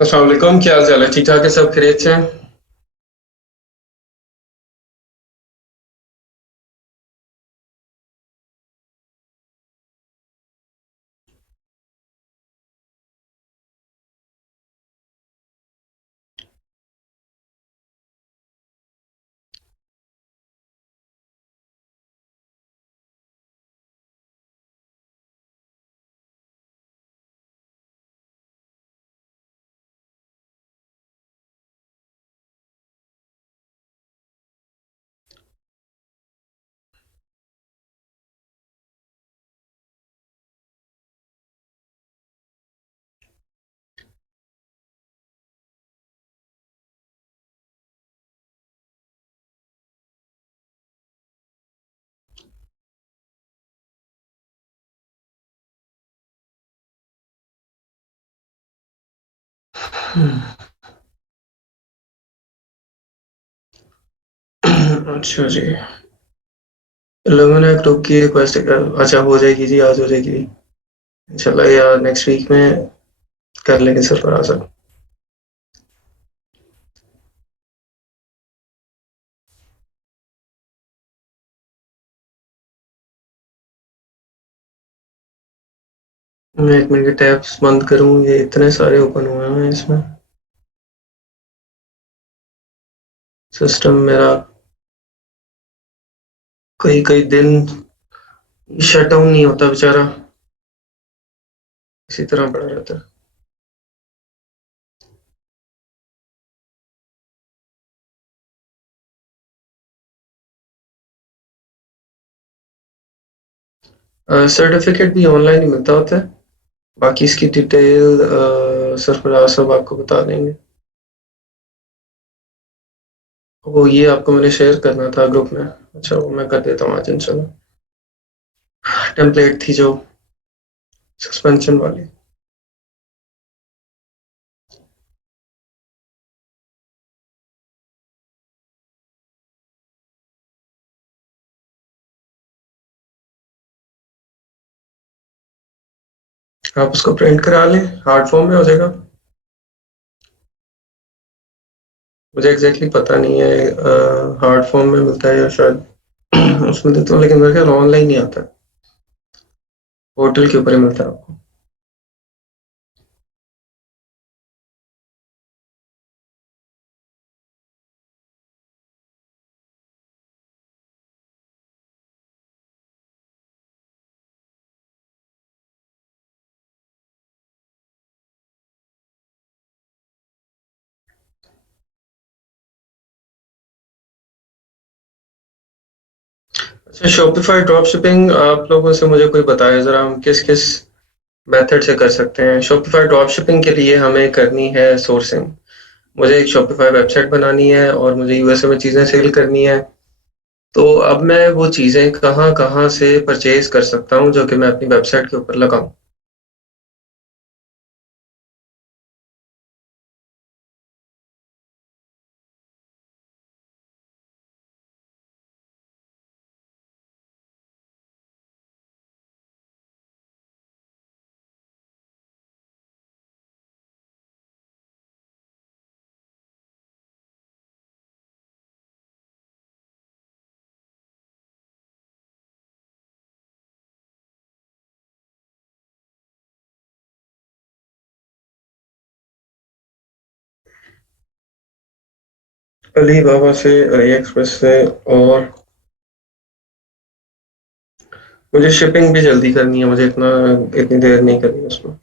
अस्सलाम वालेकुम, क्या हाल चाल है? ठीक ठाक है, सब खैरियत से हैं? अच्छा जी। लुमिना ग्रुप की रिक्वेस्ट अच्छा हो जाएगी जी, आज हो जाएगी इंशाल्लाह, या नेक्स्ट वीक में कर लेंगे सरफराज साहब। मैं 1 मिनट के टैब्स बंद करूँ, ये इतने सारे ओपन हुए हैं इसमें। सिस्टम मेरा कई कई दिन शट डाउन नहीं होता बेचारा, इसी तरह पड़ा रहता है। सर्टिफिकेट भी ऑनलाइन ही मिलता होता है। बाकी इसकी डिटेल सरफराज साहब आपको बता देंगे। वो ये आपको मैंने शेयर करना था ग्रुप में। अच्छा, वो मैं कर देता हूँ आज इंशाल्लाह। टेम्पलेट थी जो सस्पेंशन वाली। आप उसको प्रिंट करा लें, हार्ड फॉर्म में हो जाएगा। मुझे एग्जैक्टली पता नहीं है, हार्ड फॉर्म में मिलता है या शायद उसमें देता हूँ, लेकिन मेरे ख्याल ऑनलाइन नहीं आता है, पोर्टल के ऊपर ही मिलता है आपको। अच्छा, शॉपिफाई ड्रॉप शिपिंग आप लोगों से मुझे कोई बताए जरा, हम किस किस मेथड से कर सकते हैं? शॉपिफाई ड्रॉप शिपिंग के लिए हमें करनी है सोर्सिंग। मुझे एक शॉपिफाई वेबसाइट बनानी है और मुझे यूएसए में चीज़ें सेल करनी है। तो अब मैं वो चीज़ें कहाँ कहाँ से परचेज कर सकता हूँ जो कि मैं अपनी वेबसाइट के ऊपर लगाऊं? अली बाबा से, अली एक्सप्रेस से, और मुझे शिपिंग भी जल्दी करनी है, मुझे इतनी देर नहीं करनी उसमें।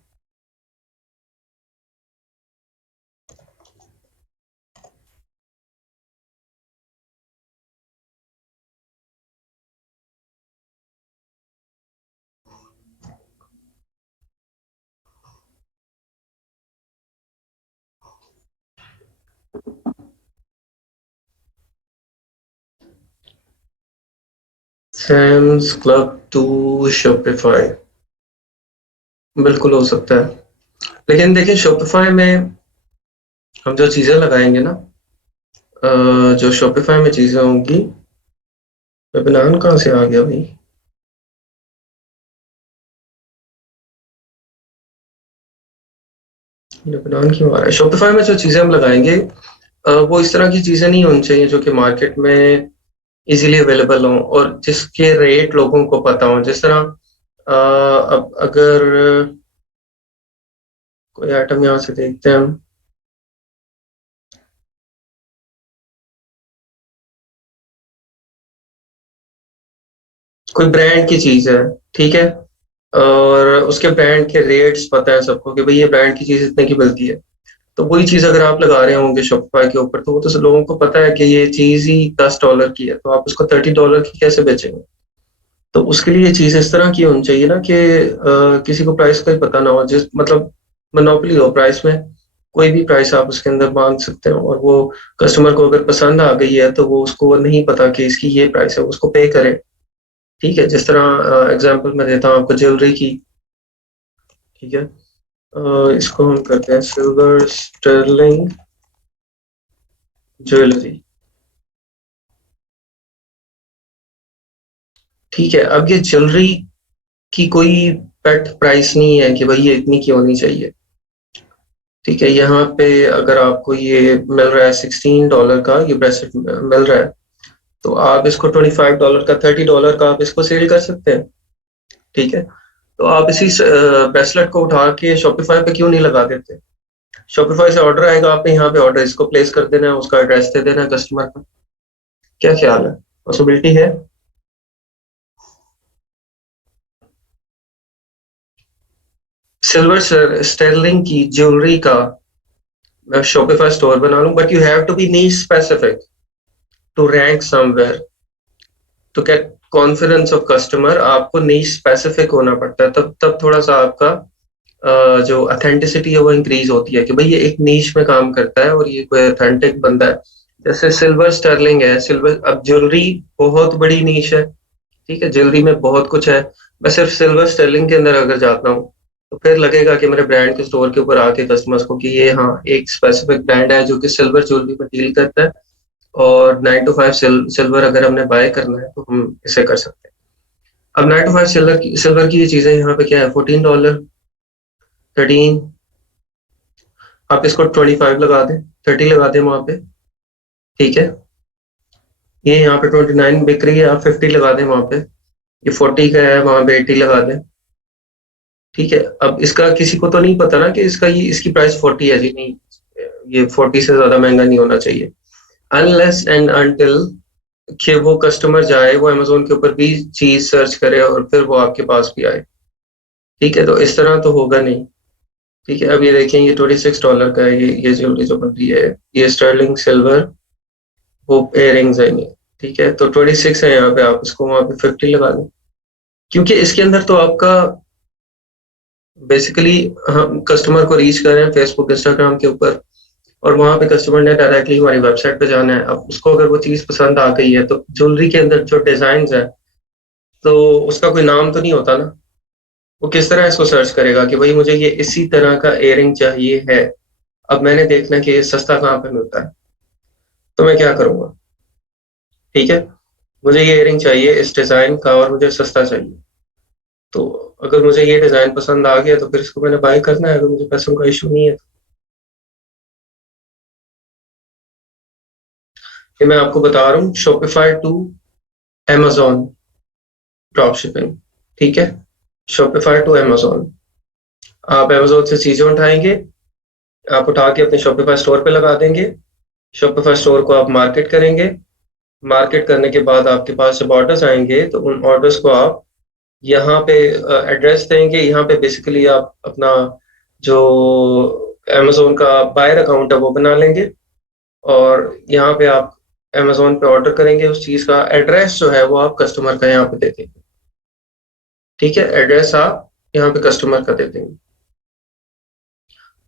सैम्स क्लब टू शॉपिफाई, बिल्कुल हो सकता है। लेकिन देखिए, शॉपिफाई में हम जो चीज़ें लगाएंगे ना, जो शॉपिफाई में चीज़ें होंगी, वेबिनार कहाँ से आ गया भाई? लेबनान क्यों आ रहा है? शॉपिफ़ाई में जो चीज़ें हम लगाएँगे वो इस तरह की चीज़ें नहीं होनी चाहिए जो कि मार्केट में ईज़िली अवेलेबल हों और जिसके रेट लोगों को पता हों। जिस तरह अब अगर कोई आइटम यहाँ से देखते हैं हम, कोई ब्रांड की चीज़ है, ठीक है? और उसके ब्रांड के रेट्स पता है सबको कि भई ये ब्रांड की चीज़ इतने की मिलती है। तो वही चीज़ अगर आप लगा रहे होंगे शॉपिफ़ाई के ऊपर, तो वो तो सब लोगों को पता है कि ये चीज़ ही $10 की है, तो आप उसको $30 की कैसे बेचेंगे? तो उसके लिए ये चीज़ इस तरह की होनी चाहिए ना कि किसी को प्राइस का ही पता ना हो, जिस मतलब मोनोपोली हो प्राइस में, कोई भी प्राइस आप उसके अंदर माँग सकते हो और वो कस्टमर को अगर पसंद आ गई है, तो वो उसको नहीं पता कि इसकी ये प्राइस है, उसको पे करे, ठीक है? जिस तरह एग्ज़ाम्पल मैं देता हूँ आपको ज्वेलरी की, ठीक है? इसको हम करते हैं सिल्वर स्टर्लिंग ज्वेलरी, ठीक है? अब ये ज्वेलरी की कोई पेट प्राइस नहीं है कि भई ये इतनी की होनी चाहिए, ठीक है? यहाँ पे अगर आपको ये मिल रहा है $16 का ये ब्रेसलेट मिल रहा है, तो आप इसको $25 का, $30 का आप इसको सेल कर सकते हैं, ठीक है? तो आप इसी ब्रेसलेट को उठा के शॉपिफ़ाई पे क्यों नहीं लगा देते? शॉपिफ़ाई से ऑर्डर आएगा, आपने यहाँ पे ऑर्डर इसको प्लेस कर देना है, उसका एड्रेस दे देना है कस्टमर का। क्या ख़्याल है? पॉसिबिलिटी है? सिल्वर स्टर्लिंग की ज्वेलरी का मैं शॉपिफ़ाई स्टोर बना लूँ, but you have to be niche specific to rank somewhere to get confidence of customer. आपको नीश स्पेसिफिक होना पड़ता है, तब तब थोड़ा-सा आपका जो ऑथेंटिसिटी है वो इंक्रीज़ होती है कि भई ये एक नीश में काम करता है और ये कोई ऑथेंटिक बंदा है। जैसे सिल्वर स्टर्लिंग है, सिल्वर अब ज्वेलरी बहुत बड़ी नीश है, ठीक है? ज्वेलरी में बहुत कुछ है। मैं सिर्फ़ सिल्वर स्टर्लिंग के अंदर अगर जाता हूँ, तो फिर लगेगा कि मेरे ब्रांड के स्टोर के ऊपर आके कस्टमर्स को कि ये हाँ, एक स्पेसिफिक ब्रांड है जो कि सिल्वर ज्वेलरी में डील करता है और 9 टू 5 सिल्वर अगर हमने बाय करना है, तो हम इसे कर सकते हैं। अब 9 टू 5 सिल्वर की ये चीज़ें यहाँ पे क्या है $14, 13, आप इसको 25 लगा दें, 30 लगा दें वहाँ पे, ठीक है? ये यहाँ पे 29 बिक रही है, आप 50 लगा दें वहाँ पे। ये 40 का है, वहाँ पे 80 लगा दें, ठीक है? अब इसका किसी को तो नहीं पता ना कि इसकी प्राइस 40 है जी, नहीं, ये 40 से ज़्यादा महँगा नहीं होना चाहिए। अनलेस एंड अनटिल कि वो कस्टमर जाए, वो अमेज़न के ऊपर भी चीज़ सर्च करे और फिर वो आपके पास भी आए, ठीक है? तो इस तरह तो होगा नहीं, ठीक है? अब ये देखें ये $26 का है, ये ज्वेलरी जो बन रही है, ये स्टर्लिंग सिल्वर वो इयररिंग्स हैं ये, ठीक है? तो 26 है यहाँ पे, आप इसको वहाँ पे 50 लगा दें। क्योंकि इसके अंदर तो आपका बेसिकली हम कस्टमर को रीच कर रहे हैं फेसबुक, इंस्टाग्राम के ऊपर और वहाँ पे कस्टमर ने डायरेक्टली हमारी वेबसाइट पे जाना है। अब उसको अगर वो चीज़ पसंद आ गई है, तो ज्वेलरी के अंदर जो डिज़ाइन्स हैं, तो उसका कोई नाम तो नहीं होता ना। वो किस तरह इसको सर्च करेगा कि भई मुझे ये इसी तरह का इयररिंग चाहिए है। अब मैंने देखना है कि ये सस्ता कहाँ पे मिलता है, तो मैं क्या करूँगा, ठीक है? मुझे ये इयररिंग चाहिए इस डिज़ाइन का और मुझे सस्ता चाहिए। तो अगर मुझे ये डिज़ाइन पसंद आ गया तो फिर इसको मैंने बाय करना है, अगर मुझे पैसों का इश्यू नहीं है तो। ये मैं आपको बता रहा हूँ Shopify to Amazon drop shipping, ठीक है? Shopify to Amazon. आप अमेज़न से चीज़ें उठाएँगे, आप उठा के अपने शॉपिफ़ाई स्टोर पे लगा देंगे। शॉपिफ़ाई स्टोर को आप मार्केट करेंगे। मार्केट करने के बाद आपके पास जब ऑर्डर्स आएँगे, तो उन ऑर्डर्स को आप यहाँ पे एड्रेस देंगे। यहाँ पे बेसिकली आप अपना जो अमेज़न का बायर अकाउंट है वो बना लेंगे और यहाँ पे आप अमेज़न पे ऑर्डर करेंगे उस चीज़ का एड्रेस जो है वो आप कस्टमर का यहाँ पे दे देंगे, ठीक है? एड्रेस आप यहाँ पे कस्टमर का दे देंगे।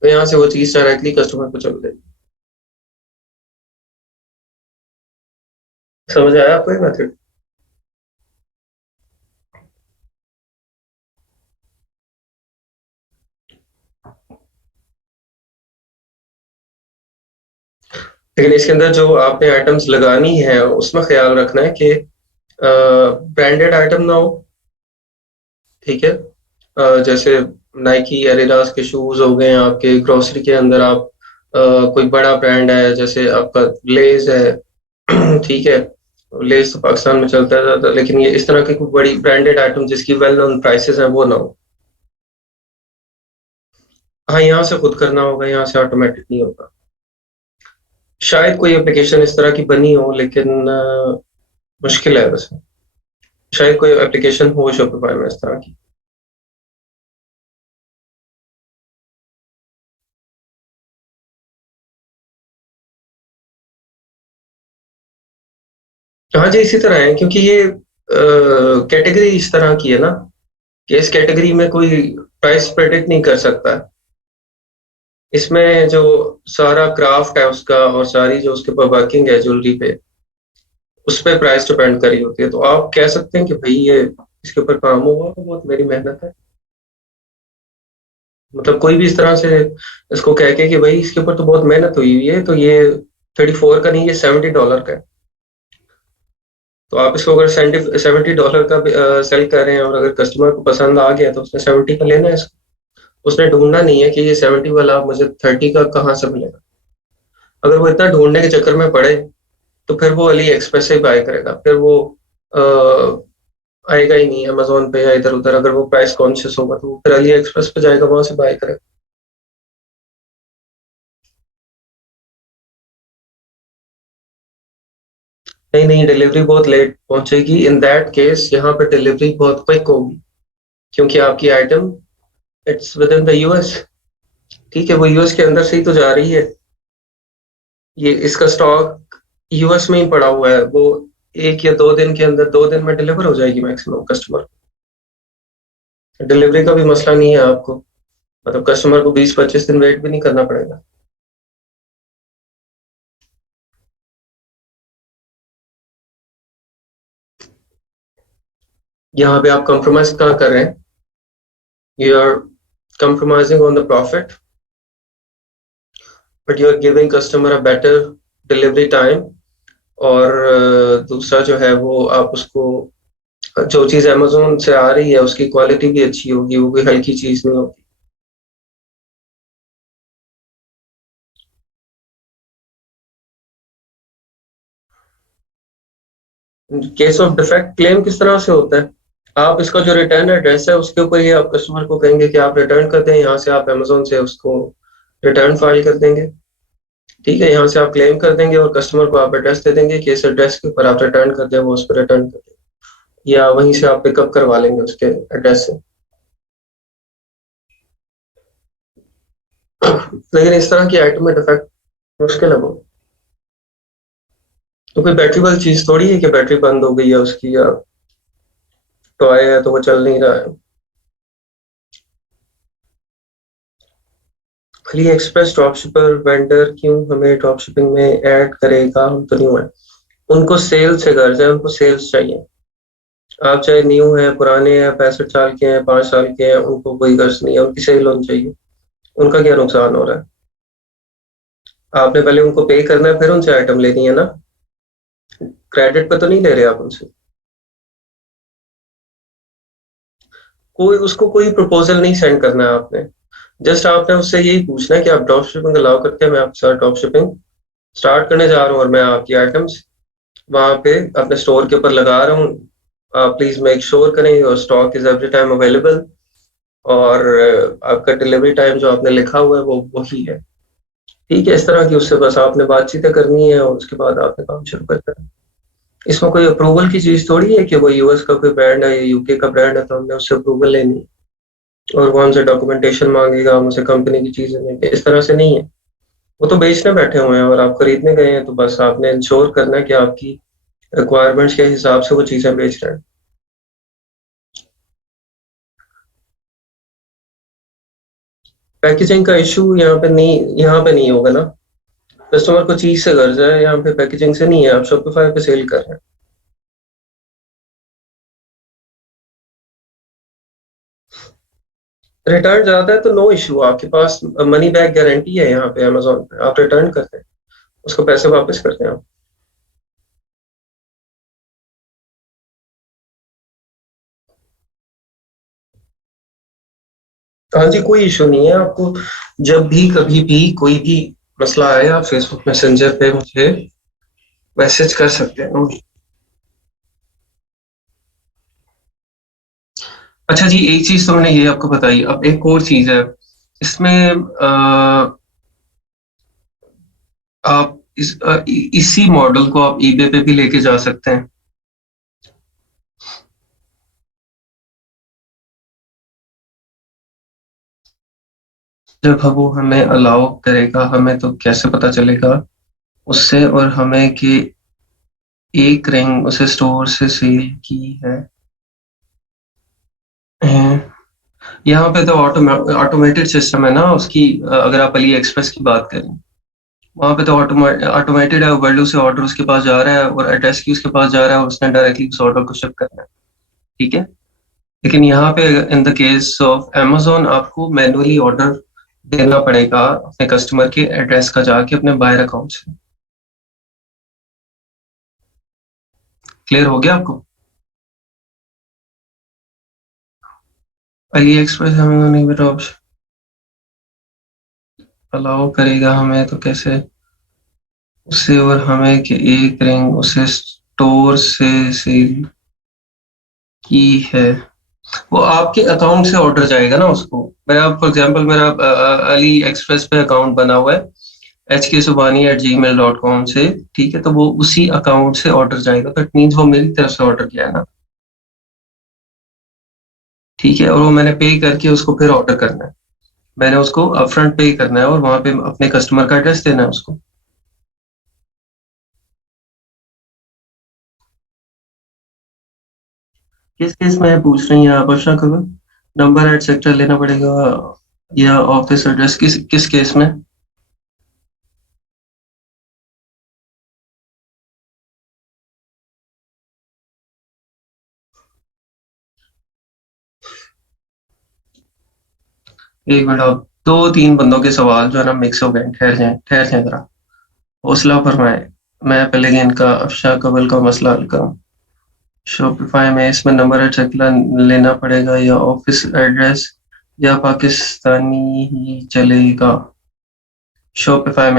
तो यहाँ से वो चीज़ डायरेक्टली कस्टमर को चल जाएगी। समझ आया आपको ये मेथड? लेकिन इसके अंदर जो आपने आइटम्स लगानी है उसमें ख़्याल रखना है कि ब्रांडेड आइटम ना हो, ठीक है? जैसे नाइकी, एडिडास के शूज हो गए, आपके ग्रोसरी के अंदर आप कोई बड़ा ब्रांड है जैसे आपका लेज है। ठीक है, लेज तो पाकिस्तान में चलता है ज्यादा, लेकिन ये इस तरह की कोई बड़ी ब्रांडेड आइटम जिसकी वेल नोन प्राइसेस हैं वो ना हो। हाँ, यहाँ से खुद करना होगा, यहाँ से ऑटोमेटिक नहीं होगा। शायद कोई एप्लीकेशन इस तरह की बनी हो, लेकिन मुश्किल है वैसे। शायद कोई एप्लीकेशन हो शॉपिफाई में इस तरह की। हाँ जी, इसी तरह है, क्योंकि ये कैटेगरी इस तरह की है ना, कि इस कैटेगरी में कोई प्राइस प्रेडिक्ट नहीं कर सकता। इसमें जो सारा क्राफ्ट है उसका और सारी जो उसके ऊपर वर्किंग है ज्वेलरी पे, उस पे प्राइस डिपेंड करी होती है। तो आप कह सकते हैं कि भाई ये इसके ऊपर काम हुआ, बहुत मेरी मेहनत है। मतलब कोई भी इस तरह से इसको कह के कि भाई इसके ऊपर तो बहुत मेहनत हुई हुई है, तो ये 34 का नहीं, ये $70 का है। तो आप इसको अगर $70 का सेल कर रहे हैं, और अगर कस्टमर को पसंद आ गया तो उसने 70 का लेना है इसको। उसने ढूंढना नहीं है कि ये 70 वाला मुझे 30 का कहाँ से मिलेगा। अगर वो इतना ढूंढने के चक्कर में पड़े, तो फिर वो अली एक्सप्रेस से ही बाय करेगा। फिर वो आ, आएगा ही नहीं अमेजोन पे या इधर उधर। अगर वो प्राइस कॉन्शियस होगा तो वो फिर अली एक्सप्रेस पे जाएगा, वहां से बाय करेगा। नहीं नहीं, डिलीवरी बहुत लेट पहुंचेगी। इन दैट केस यहाँ पे डिलीवरी बहुत क्विक होगी, क्योंकि आपकी item it's with in the US. ठीक है, वो यूएस के अंदर से ही तो जा रही है। ये इसका स्टॉक यूएस में ही पड़ा हुआ है। वो 1 या 2 दिन के अंदर, 2 दिन में डिलीवर हो जाएगी मैक्सिमम कस्टमर। डिलीवरी का भी मसला नहीं है आपको। मतलब कस्टमर को 20-25 दिन वेट भी नहीं करना पड़ेगा। यहाँ पे आप कंप्रोमाइज कहाँ कर रहे हैं? You are compromising on the profit, but you are giving customer a better delivery time। और दूसरा जो है वो आप उसको, जो चीज़ अमेजोन से आ रही है उसकी क्वालिटी भी अच्छी होगी, वो कोई हल्की चीज़ नहीं होगी। केस ऑफ डिफेक्ट क्लेम किस तरह से होता है? आप इसका जो रिटर्न एड्रेस है उसके ऊपर ही आप कस्टमर को कहेंगे कि आप रिटर्न कर दें, यहाँ से आप अमेजोन से उसको रिटर्न फाइल कर देंगे। ठीक है, यहाँ से आप क्लेम कर देंगे और कस्टमर को आप एड्रेस दे देंगे कि इस एड्रेस के ऊपर आप रिटर्न कर दें, वो उस पर रिटर्न कर दें, या वहीं से आप पिकअप करवा लेंगे उसके एड्रेस से। लेकिन इस तरह की आइटम में डिफेक्ट मुश्किल है वो। तो कोई बैटरी वाली चीज थोड़ी है कि बैटरी बंद हो गई है उसकी, या टॉय है तो वो चल नहीं रहा है। अली एक्सप्रेस ड्रॉपशिपर वेंडर क्यों हमें ड्रॉप शिपिंग में ऐड करेगा? हम तो न्यू है। उनको सेल से गर्ज है, उनको सेल्स चाहिए। आप चाहे न्यू है, पुराने हैं, 65 साल के हैं, 5 साल के हैं, उनको कोई गर्ज नहीं है, उनकी सेल होनी चाहिए। उनका क्या नुकसान हो रहा है? आपने पहले उनको पे करना है, फिर उनसे आइटम लेनी है ना। क्रेडिट पे तो नहीं ले रहे आप उनसे। कोई उसको कोई प्रपोजल नहीं सेंड करना है आपने। जस्ट आपने उससे यही पूछना है कि आप ड्रॉप शिपिंग अलाउ करते हैं, मैं आपके साथ ड्रॉप शिपिंग स्टार्ट करने जा रहा हूँ, और मैं आपकी आइटम्स वहां पे अपने स्टोर के ऊपर लगा रहा हूँ। आप प्लीज मेक श्योर करें your stock is every time available. और आपका डिलीवरी टाइम जो आपने लिखा हुआ है वो वही है। ठीक है, इस तरह की उससे बस आपने बातचीतें करनी है, और उसके बाद आपने काम शुरू कर देना है। इसमें कोई अप्रूवल की चीज थोड़ी है कि वो यूएस का कोई ब्रांड है या यूके का ब्रांड है तो हमने उससे अप्रूवल लेनी है, और वो हमसे डॉक्यूमेंटेशन मांगेगा, हम उसे कंपनी की चीजें देंगे। इस तरह से नहीं है। वो तो बेचने बैठे हुए हैं, और आप खरीदने गए हैं, तो बस आपने इंश्योर करना है कि आपकी रिक्वायरमेंट्स के हिसाब से वो चीजें बेच रहे हैं। पैकेजिंग का इशू यहाँ पे नहीं होगा ना। कस्टमर को चीज से गर्ज है, यहाँ पे पैकेजिंग से नहीं है। आप शॉपिफाई पे सेल कर रहे हैं। रिटर्न जाता है तो नो इशू, आपके पास मनी बैक गारंटी है यहाँ पे अमेजोन पे। आप रिटर्न करते हैं, उसको पैसे वापस करते हैं आप। हाँ जी, कोई इशू नहीं है आपको। जब भी कभी भी कोई भी मसला आए आप फेसबुक मैसेंजर पे मुझे मैसेज कर सकते हैं। अच्छा जी, एक चीज तो मैंने ये आपको बताई, अब एक और चीज है इसमें। आप इसी मॉडल को आप ईबे पे भी लेके जा सकते हैं। जब वो हमें अलाउ करेगा, हमें तो कैसे पता चलेगा उससे और हमें कि एक रिंग उसे स्टोर से सेल की है। यहाँ पे तो ऑटोमेटेड सिस्टम है ना उसकी। अगर आप अली एक्सप्रेस की बात करें, वहाँ पे तो ऑटोमेटेड है। वर्ल्ड से ऑर्डर उसके पास जा रहा है और एड्रेस की उसके पास जा रहा है और उसने डायरेक्टली उस ऑर्डर को शिप करना है। ठीक है। लेकिन यहाँ पे in the case of amazon आपको मैनुअली ऑर्डर देना पड़ेगा अपने कस्टमर के एड्रेस का जाके अपने बायर अकाउंट से। क्लियर हो गया आपको? अली एक्सप्रेस हमें नहीं बेटा ऑप्शन अलाउ करेगा हमें तो कैसे उससे और हमें कि एक रिंग उसे स्टोर से सेल की है। वो आपके अकाउंट से ऑर्डर जाएगा ना उसको। मेरा फॉर एग्जांपल मेरा अली एक्सप्रेस पे अकाउंट बना हुआ है hksubhani@gmail.com से। ठीक है, तो वो उसी अकाउंट से ऑर्डर जाएगा, तो इट मीन्स वो मेरी तरफ से ऑर्डर किया है ना। ठीक है, और वो मैंने पे करके उसको फिर ऑर्डर करना है। मैंने उसको अपफ्रंट पे करना है और वहां पे अपने कस्टमर का एड्रेस देना है उसको। किस केस में पूछ रही हैं आप अर्शना कबर? नंबर एट सेक्टर लेना पड़ेगा या ऑफिस एड्रेस, किस किस केस में? एक मिनट, आप दो तीन बंदों के सवाल जो है ना मिक्स हो गए। ठहर जाए जरा, हौसला फरमाए। मैं पहले कि इनका अफशा कबल का मसला हल करूं। शॉपिफाई में इसमें नंबर एट सेक्टर लेना पड़ेगा या ऑफिस एड्रेस या पाकिस्तानी ही चलेगा? शॉपिफाई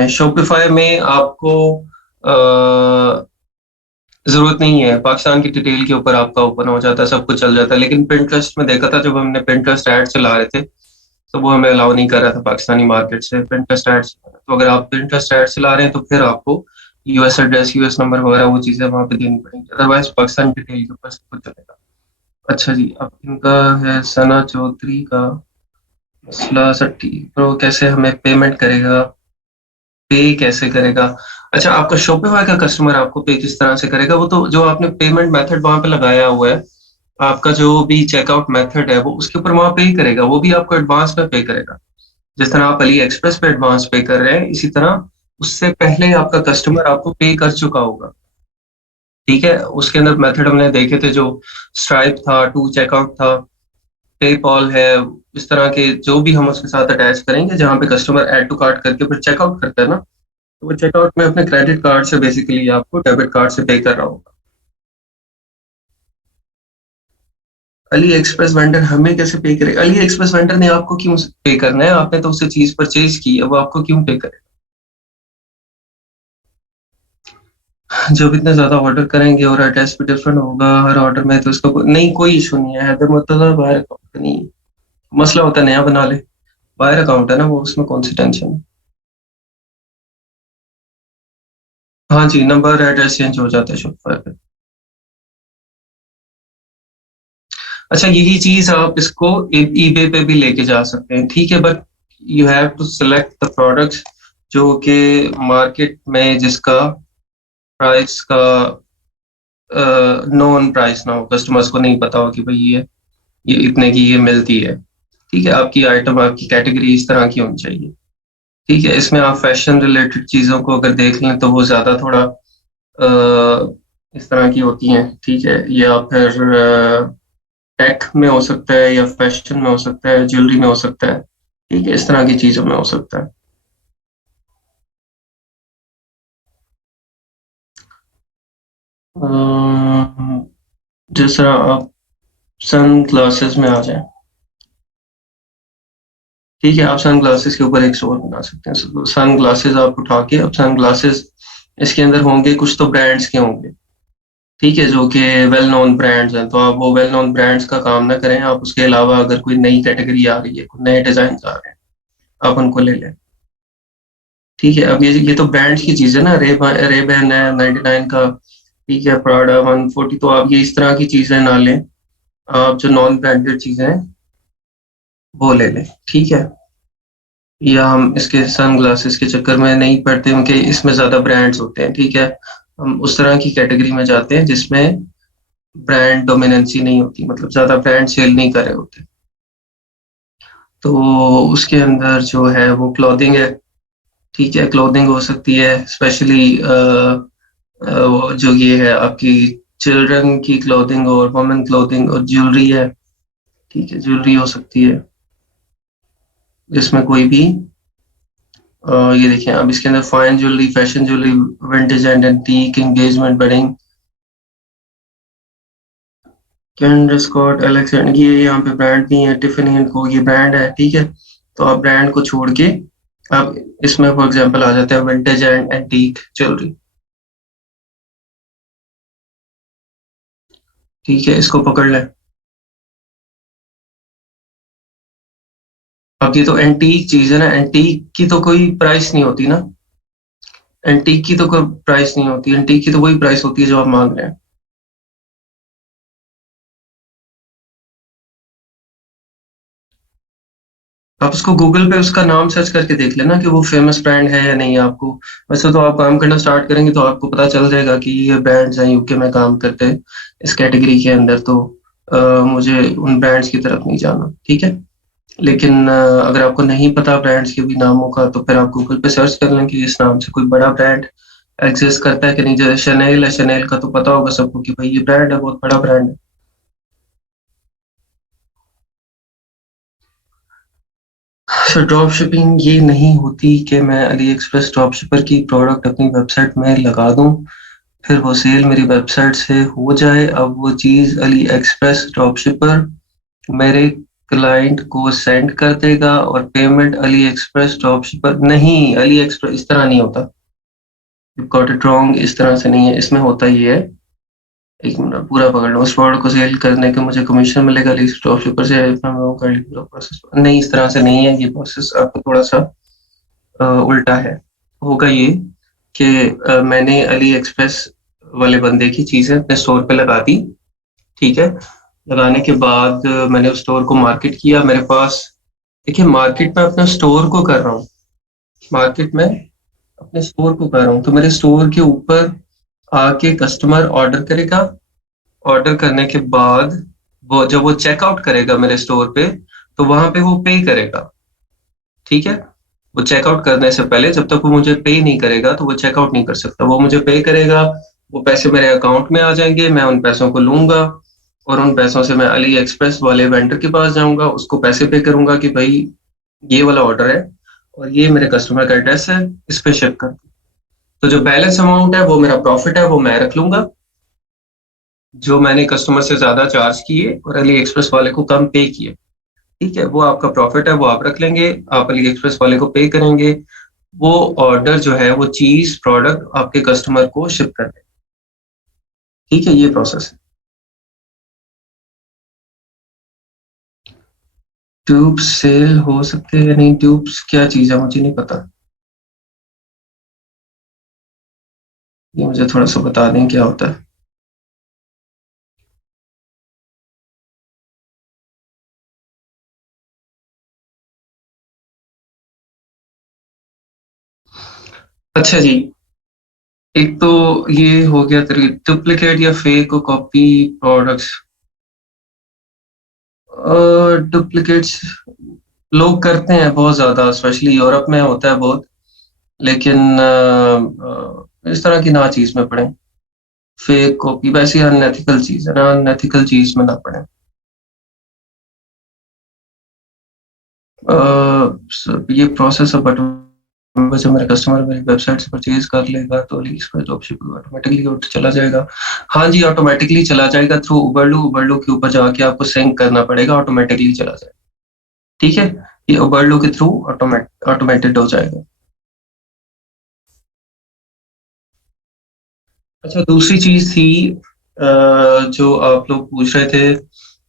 में आपको जरूरत नहीं है, पाकिस्तान की डिटेल के ऊपर आपका ओपन हो जाता है, सब कुछ चल जाता है। लेकिन पिंटरेस्ट में देखा था जब हमने पिंटरेस्ट ऐड चला रहे थे, तो वो हमें अलाउ नहीं कर रहा था पाकिस्तानी मार्केट से पिंटरेस्ट ऐड। तो अगर आप पिंटरेस्ट ऐड चला रहे हैं तो फिर आपको यूएस एड्रेस, यूएस नंबर वगैरह वो चीजें वहां पे देनी पड़ेंगी, अदरवाइज पाकिस्तान डिटेल के ऊपर सब कुछ चलेगा। अच्छा जी, अब इनका है सना चौधरी का मसला सट्टी प्रो, कैसे हमें पेमेंट करेगा, पे कैसे करेगा? अच्छा, आपका शॉपिफाई का कस्टमर आपको पे किस तरह से करेगा? वो तो जो आपने पेमेंट मेथड वहां पे लगाया हुआ है, आपका जो भी चेकआउट मेथड है वो उसके ऊपर वहां पे ही करेगा, वो भी आपको एडवांस में पे करेगा। जिस तरह आप अली एक्सप्रेस पे एडवांस पे कर रहे हैं, इसी तरह उससे पहले आपका कस्टमर आपको पे कर चुका होगा। ठीक है, उसके अंदर मेथड हमने देखे थे, जो स्ट्राइप था, टू चेकआउट था, पेपॉल है। इस तरह के जो भी हम उसके साथ अटैच करेंगे, जहां पे कस्टमर ऐड टू कार्ट करके फिर चेकआउट करता है ना, तो वो चेकआउट में अपने क्रेडिट कार्ड से बेसिकली आपको डेबिट कार्ड से पे कर रहा होगा। अली एक्सप्रेस वेंडर हमें कैसे पे करेगा? अली एक्सप्रेस वेंडर ने आपको क्यों पे करना है? आपने तो उससे चीज परचेज की है, वो आपको क्यों पे करे? जब इतने ज्यादा ऑर्डर करेंगे और एड्रेस भी डिफरेंट होगा हर ऑर्डर में, तो इसका नहीं, कोई इशू नहीं है। हैदर मुर्तजा बायर अकाउंट नहीं मसला होता है, नया बना ले। बायर अकाउंट है ना वो, उसमें कौन सी टेंशन है। हाँ जी, नंबर एड्रेस चेंज हो जाता है शॉपिफाई पे। अच्छा, यही चीज आप इसको ईबे पे भी लेके जा सकते हैं, ठीक है, but you have to select the products जो कि मार्केट में जिसका प्राइस का नॉन प्राइस ना हो, कस्टमर्स को नहीं पता हो कि भाई ये इतने की ये मिलती है। ठीक है, आपकी आइटम, आपकी कैटेगरी इस तरह की होनी चाहिए। ठीक है, इसमें आप फैशन रिलेटेड चीजों को अगर देख लें तो वो ज्यादा थोड़ा इस तरह की होती हैं। ठीक है, या फिर टेक में हो सकता है या फैशन में हो सकता है, ज्वेलरी में हो सकता है। ठीक है, इस तरह की चीजों में हो सकता है। अम, जिस तरह आप सन ग्लासेस में आ जाए। ठीक है, आप सन ग्लासेस के ऊपर एक स्टोर बना सकते हैं। सन ग्लासेस आप उठा के, अब सन ग्लासेस इसके अंदर होंगे, कुछ तो ब्रांड्स के होंगे, ठीक है, जो कि वेल नोन ब्रांड्स हैं। तो आप वो वेल नोन ब्रांड्स का काम ना करें, आप उसके अलावा अगर कोई नई कैटेगरी आ रही है, कोई नए डिजाइन आ रहे हैं, आप उनको ले लें। ठीक है, अब ये तो ब्रांड्स की चीज है ना, रेबैन है 99 का, ठीक है, प्राडा 140, तो आप ये इस तरह की चीजें ना लें। आप जो नॉन ब्रांडेड चीजें हैं वो ले लें, ठीक है। या हम इसके सन ग्लासेस के चक्कर में नहीं पड़ते, उनके इसमें ज्यादा ब्रांड्स होते हैं, ठीक है। हम उस तरह की कैटेगरी में जाते हैं जिसमें ब्रांड डोमिनेंसी नहीं होती, मतलब ज्यादा ब्रांड सेल नहीं कर रहे होते। तो उसके अंदर जो है वो क्लॉथिंग है, ठीक है, क्लॉथिंग हो सकती है, स्पेशली जो ये है आपकी चिल्ड्रन की क्लॉथिंग और वुमेन क्लॉथिंग, और ज्वेलरी है, ठीक है, ज्वेलरी हो सकती है जिसमें कोई भी ये देखिए, अब इसके अंदर fine jewellery, fashion jewellery, vintage and antique, engagement, wedding, Kendra Scott, Alexander, ये यहाँ पे ब्रांड नहीं है, टिफनी एंड को ये ब्रांड है, ठीक है। तो आप ब्रांड को छोड़ के अब इसमें फॉर एग्जांपल आ जाते हैं विंटेज एंड एंटीक ज्वेलरी, ठीक है, इसको पकड़ लें। अब ये तो एंटीक चीज है ना, एंटीक की तो कोई प्राइस नहीं होती ना, एंटीक की तो कोई प्राइस नहीं होती, एंटीक की तो वही प्राइस होती है जो आप मांग रहे हैं। आप उसको गूगल पे उसका नाम सर्च करके देख लेना कि वो फेमस ब्रांड है या नहीं है आपको। वैसे तो आप काम करना स्टार्ट करेंगे तो आपको पता चल जाएगा कि ये ब्रांड्स हैं यूके में काम करते हैं इस कैटेगरी के अंदर, तो मुझे उन ब्रांड्स की तरफ नहीं जाना, ठीक है। लेकिन अगर आपको नहीं पता ब्रांड्स के भी नामों का, तो फिर आप गूगल पे सर्च कर लें कि इस नाम से कोई बड़ा ब्रांड एग्जिस्ट करता है कि नहीं। जैसे शनेल है, शनेल का तो पता होगा सबको कि भाई ये ब्रांड है, बहुत बड़ा ब्रांड है। सर ड्रॉप शिपिंग ये नहीं होती कि मैं अली एक्सप्रेस ड्रॉप शिपर की प्रोडक्ट अपनी वेबसाइट में लगा दूं, फिर वो सेल मेरी वेबसाइट से हो जाए, अब वो चीज़ अली एक्सप्रेस ड्रॉप शिपर मेरे क्लाइंट को सेंड कर देगा और पेमेंट अली एक्सप्रेस ड्रॉप शिपर नहीं, अली एक्सप्रेस इस तरह नहीं होता। यू गॉट इट रॉन्ग, इस तरह से नहीं है। इसमें होता ये है, एक मिनट पूरा पकड़ लो, उस प्रोडक्ट को सेल करने के मुझे कमीशन मिलेगा अली ड्रॉप शिपर से, मैं वो कर ली पूरा प्रोसेस, नहीं इस तरह से नहीं है ये प्रोसेस, आपको थोड़ा सा उल्टा है। होगा ये कि मैंने अली एक्सप्रेस वाले बंदे की चीजें अपने स्टोर पे लगा दी, ठीक है। लगाने के बाद मैंने उस स्टोर को मार्केट किया, मेरे पास, देखिए मार्केट में अपने स्टोर को कर रहा हूँ, मार्केट में अपने स्टोर को कर रहा हूँ, तो मेरे स्टोर के ऊपर आके कस्टमर ऑर्डर करेगा, ऑर्डर करने के बाद वो जब वो चेकआउट करेगा मेरे स्टोर पे, तो वहां पे वो पे करेगा, ठीक है। वो चेकआउट करने से पहले जब तक वो मुझे पे नहीं करेगा तो वो चेकआउट नहीं कर सकता, वो मुझे पे करेगा, वो पैसे मेरे अकाउंट में आ जाएंगे, मैं उन पैसों को लूंगा और उन पैसों से मैं अली एक्सप्रेस वाले वेंडर के पास जाऊंगा, उसको पैसे पे करूंगा कि भाई ये वाला ऑर्डर है और ये मेरे कस्टमर का एड्रेस है, इस पे शिप कर। तो जो बैलेंस अमाउंट है वो मेरा प्रॉफिट है, वो मैं रख लूंगा, जो मैंने कस्टमर से ज्यादा चार्ज किए और अली एक्सप्रेस वाले को कम पे किए, ठीक है, वो आपका प्रॉफिट है, वो आप रख लेंगे, आप अली एक्सप्रेस वाले को पे करेंगे, वो ऑर्डर जो है वो चीज प्रोडक्ट आपके कस्टमर को शिप कर दें, ठीक है, ये प्रोसेस है। ट्यूब सेल हो सकते हैं या नहीं, ट्यूब्स क्या चीज है मुझे नहीं पता, ये मुझे थोड़ा सा बता दें क्या होता है। अच्छा जी, एक तो ये हो गया तरीका डुप्लीकेट या फेक कॉपी प्रोडक्ट्स। डुप्लीकेट्स लोग करते हैं बहुत ज्यादा, स्पेशली यूरोप में होता है बहुत, लेकिन इस तरह की ना चीज में पड़े, फेक कॉपी वैसी अनएथिकल चीज है ना, अनएथिकल चीज में ना पड़े। ये प्रोसेस है, बट जब मेरा कस्टमर मेरी वेबसाइट से परचेज कर लेगा तो इसका ड्रॉपशिपिंग ऑटोमेटिकली चला जाएगा। हाँ जी, ऑटोमेटिकली चला जाएगा थ्रू उबरलू, उबरलू के ऊपर जाके आपको सिंक करना पड़ेगा, ऑटोमेटिकली चला जाएगा, ठीक है। ये ओबरलो के थ्रू ऑटोमेटेड हो जाएगा। अच्छा, दूसरी चीज थी जो आप लोग पूछ रहे थे,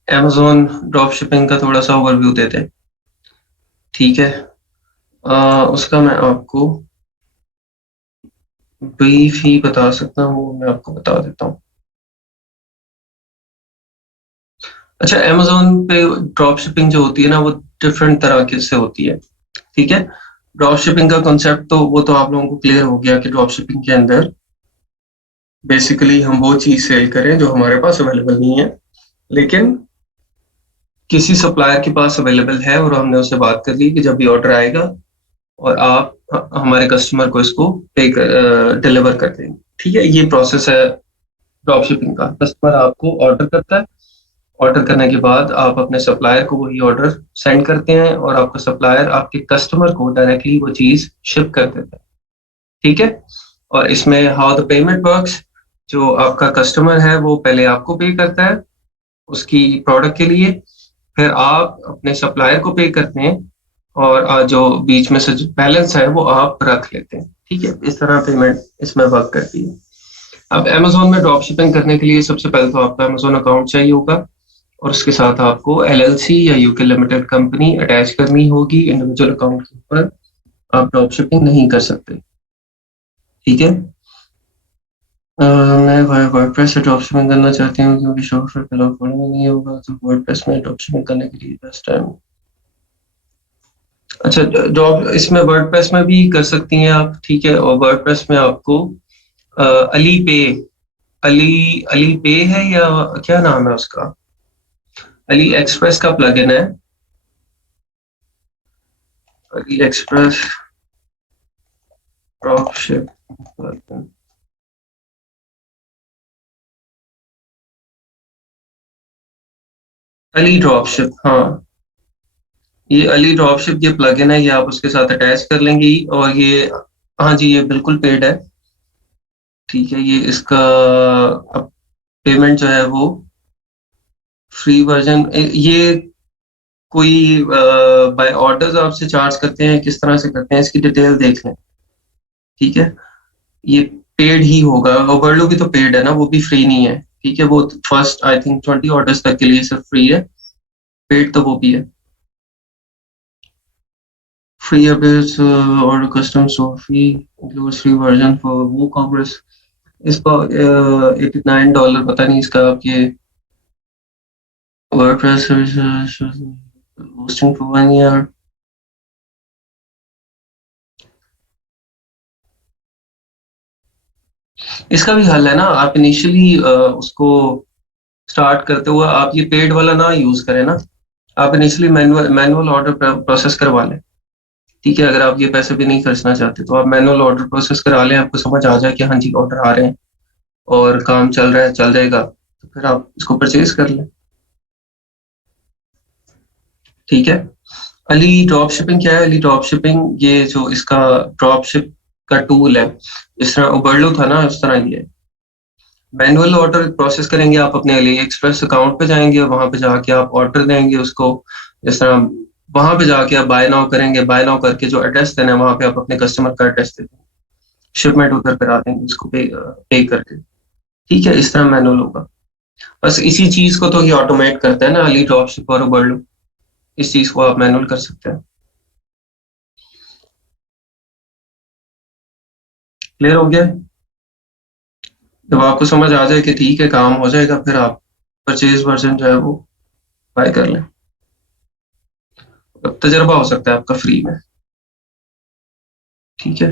amazon ड्रॉप शिपिंग का थोड़ा सा ओवरव्यू देते। ठीक है, उसका मैं आपको ब्रीफ ही बता सकता हूँ, मैं आपको बता देता हूँ। अच्छा, amazon पे ड्रॉप शिपिंग जो होती है ना, वो डिफरेंट तरह के से होती है। ठीक है, ड्रॉप शिपिंग का कॉन्सेप्ट तो वो तो आप लोगों को क्लियर हो गया कि ड्रॉप शिपिंग के अंदर बेसिकली हम वो चीज सेल करें जो हमारे पास अवेलेबल नहीं है, लेकिन किसी सप्लायर के पास अवेलेबल है और हमने उससे बात कर ली कि जब भी ऑर्डर आएगा और आप हमारे कस्टमर को इसको डिलीवर कर देंगे। ठीक है, ये प्रोसेस है ड्रॉप शिपिंग का। कस्टमर आपको ऑर्डर करता है, ऑर्डर करने के बाद आप अपने सप्लायर को वही ऑर्डर सेंड करते हैं और आपका सप्लायर आपके कस्टमर को डायरेक्टली वो चीज शिप कर देता है। ठीक है, और इसमें हाउ द पेमेंट वर्क्स, जो आपका कस्टमर है वो पहले आपको पे करता है उसकी प्रोडक्ट के लिए, फिर आप अपने सप्लायर को पे करते हैं और जो बीच में से जो बैलेंस है वो आप रख लेते हैं। ठीक है, इस तरह पेमेंट इसमें वर्क करती है। अब अमेजोन में ड्रॉप शिपिंग करने के लिए सबसे पहले तो आपका अमेजोन अकाउंट चाहिए होगा और उसके साथ आपको एलएलसी या यूके लिमिटेड कंपनी अटैच करनी होगी। इंडिविजुअल अकाउंट के ऊपर आप ड्रॉप शिपिंग नहीं कर सकते। ठीक है, मैं वर्डप्रेस से ड्रॉप शिपिंग करना चाहती हूँ क्योंकि शॉपफेयर के अलावा फॉलोइंग नहीं होगा, तो वर्डप्रेस में ड्रॉप शिपिंग करने के लिए बेस्ट टाइम। अच्छा, ड्रॉप इसमें वर्डप्रेस में भी कर सकती हैं आप। ठीक है, और वर्डप्रेस में आपको अली पे, अली अली पे है या क्या नाम है उसका, अली एक्सप्रेस का प्लगइन है, Ali express drop ship plugin. Ali drop ship, हाँ, ये अली ड्रॉप शिप ये प्लगइन है, ये आप उसके साथ अटैच कर लेंगे और ये, हाँ जी, ये बिल्कुल पेड है। ठीक है, ये इसका अब पेमेंट जो है वो फ्री वर्जन, ये कोई बाय ऑर्डर्स आपसे चार्ज करते हैं, किस तरह से करते हैं इसकी डिटेल देख लें। ठीक है, ये पेड ही होगा, ओवरलो भी तो पेड है ना, वो भी फ्री नहीं है। ठीक है, वो फर्स्ट आई थिंक 20 ऑर्डर्स तक के लिए सिर्फ फ्री है, पेड तो वो भी है। फ्री अपडेट्स और custom Sophie includes free version for वो कॉमर्स, इसका $89 पता नहीं इसका आपके वर्डप्रेस होस्टिंग फॉर 1 ईयर। इसका भी हल है ना, आप इनिशियली उसको स्टार्ट करते हुए आप ये पेड वाला ना यूज करें ना, आप initially manual manual order process करवा लें। ठीक है, अगर आप ये पैसे भी नहीं खर्चना चाहते तो आप मैनुअल ऑर्डर प्रोसेस करा लें, आपको समझ आ जाए कि हाँ जी ऑर्डर आ रहे हैं और काम चल रहा है, चल जाएगा, तो फिर आप इसको परचेज कर लें। ठीक है, अली ड्रॉप शिपिंग क्या है, अली ड्रॉप शिपिंग ये जो इसका ड्रॉप शिप का टूल है, जिस तरह उबरलो था ना उस तरह ये मैनुअल ऑर्डर प्रोसेस करेंगे। आप अपने अली एक्सप्रेस अकाउंट पे जाएंगे और वहां पे जाके आप ऑर्डर देंगे उसको, जिस तरह वहां पे जाके आप बाय नाउ करेंगे, बाय नाउ करके जो एड्रेस देना है वहां पे आप अपने कस्टमर का एड्रेस दे देंगे, शिपमेंट उधर करा देंगे उसको पे करके। ठीक है, इस तरह मैनुअल होगा। बस इसी चीज को तो ये ऑटोमेट करता है ना, अली ड्रॉप शिप और उबरलो, इस चीज को आप मैनुअल कर सकते हैं। क्लियर हो गया? जब आपको समझ आ जाए कि ठीक है काम हो जाएगा, फिर आप परचेज वर्जन जो है वो बाय कर लें। अब तजर्बा हो सकता है आपका फ्री में। ठीक है,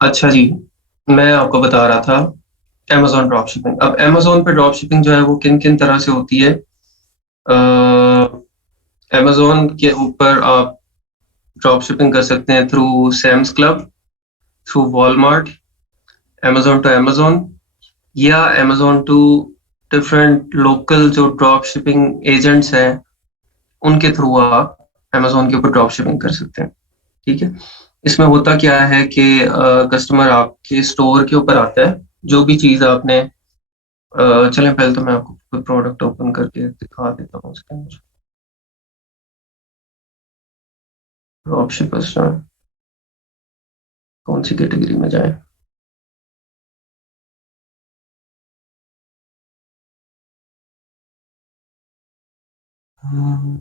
अच्छा जी, मैं आपको बता रहा था amazon ड्रॉप शिपिंग। अब amazon पे ड्रॉप शिपिंग जो है वो किन किन तरह से होती है। amazon के ऊपर आप ड्रॉप शिपिंग कर सकते हैं through Sam's Club, through Walmart, amazon to amazon, या amazon टू डिफरेंट लोकल जो ड्रॉप शिपिंग एजेंट्स हैं उनके थ्रू आप amazon के ऊपर ड्रॉप शिपिंग कर सकते हैं। ठीक है, इसमें होता क्या है कि कस्टमर आपके स्टोर के ऊपर आता है, जो भी चीज आपने चलें पहले तो मैं आपको कोई प्रोडक्ट ओपन करके दिखा देता हूँ उसके अंदर। ड्रॉप शिपर्स ना, कौन सी कैटेगरी में जाए? हम्म,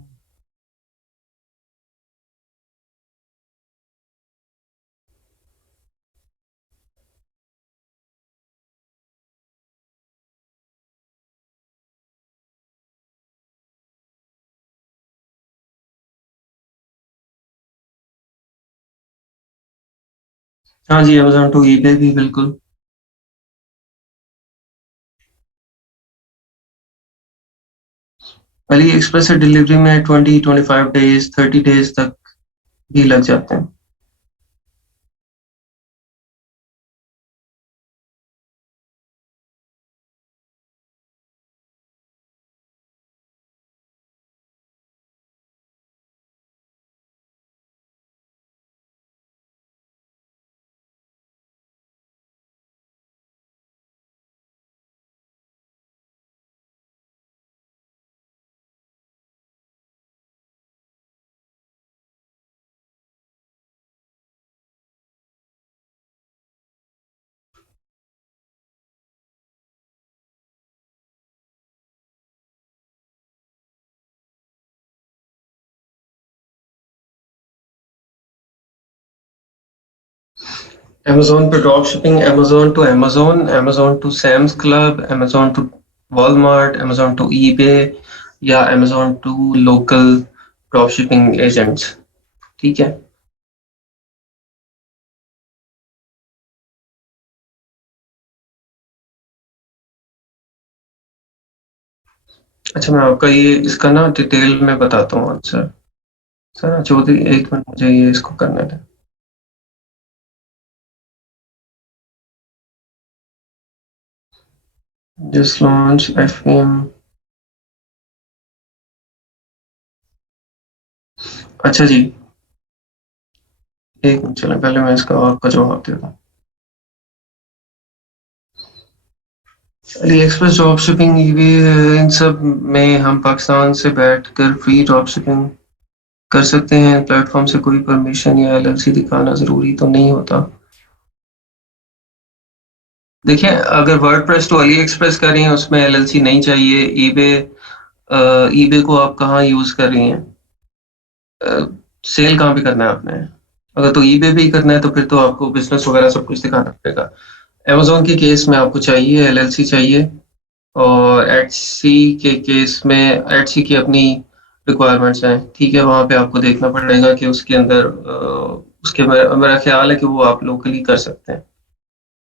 हाँ जी, अमेजोन टू ईबे भी बिल्कुल। अली एक्सप्रेस से डिलीवरी में 20-25 डेज 30 डेज तक भी लग जाते हैं। अमेज़न पे drop shipping, Amazon to Sam's Club, Amazon to Walmart, Amazon to eBay या Amazon to local drop shipping agents. ठीक है? अच्छा, मैं आपका ये इसका ना डिटेल में बताता हूँ आंसर। सर चौधरी, 1 मिनट मुझे ये इसको करने दें। Just launch FM. अच्छा जी, 1 मिनट चलें, पहले मैं इसका आपका जवाब देता हूँ। AliExpress drop shipping, eBay, इन सब में हम पाकिस्तान से बैठकर फ्री ड्रॉप शिपिंग कर सकते हैं। प्लेटफॉर्म से कोई परमिशन या एलएलसी दिखाना ज़रूरी तो नहीं होता। देखिए, अगर वर्डप्रेस तो अली एक्सप्रेस कर रही हैं, उसमें एलएलसी नहीं चाहिए। ईबे को आप कहाँ यूज़ कर रही हैं? सेल कहाँ पे करना है आपने? अगर तो ईबे पे ही करना है तो फिर तो आपको बिज़नेस वगैरह सब कुछ दिखाना पड़ेगा। अमेज़न के केस में आपको चाहिए, एलएलसी चाहिए। और एटसी के केस में एटसी की अपनी रिक्वायरमेंट्स हैं। ठीक है, वहाँ पे आपको देखना पड़ेगा कि उसके अंदर उसके मेरा ख्याल है कि वो आप लोकली कर सकते हैं।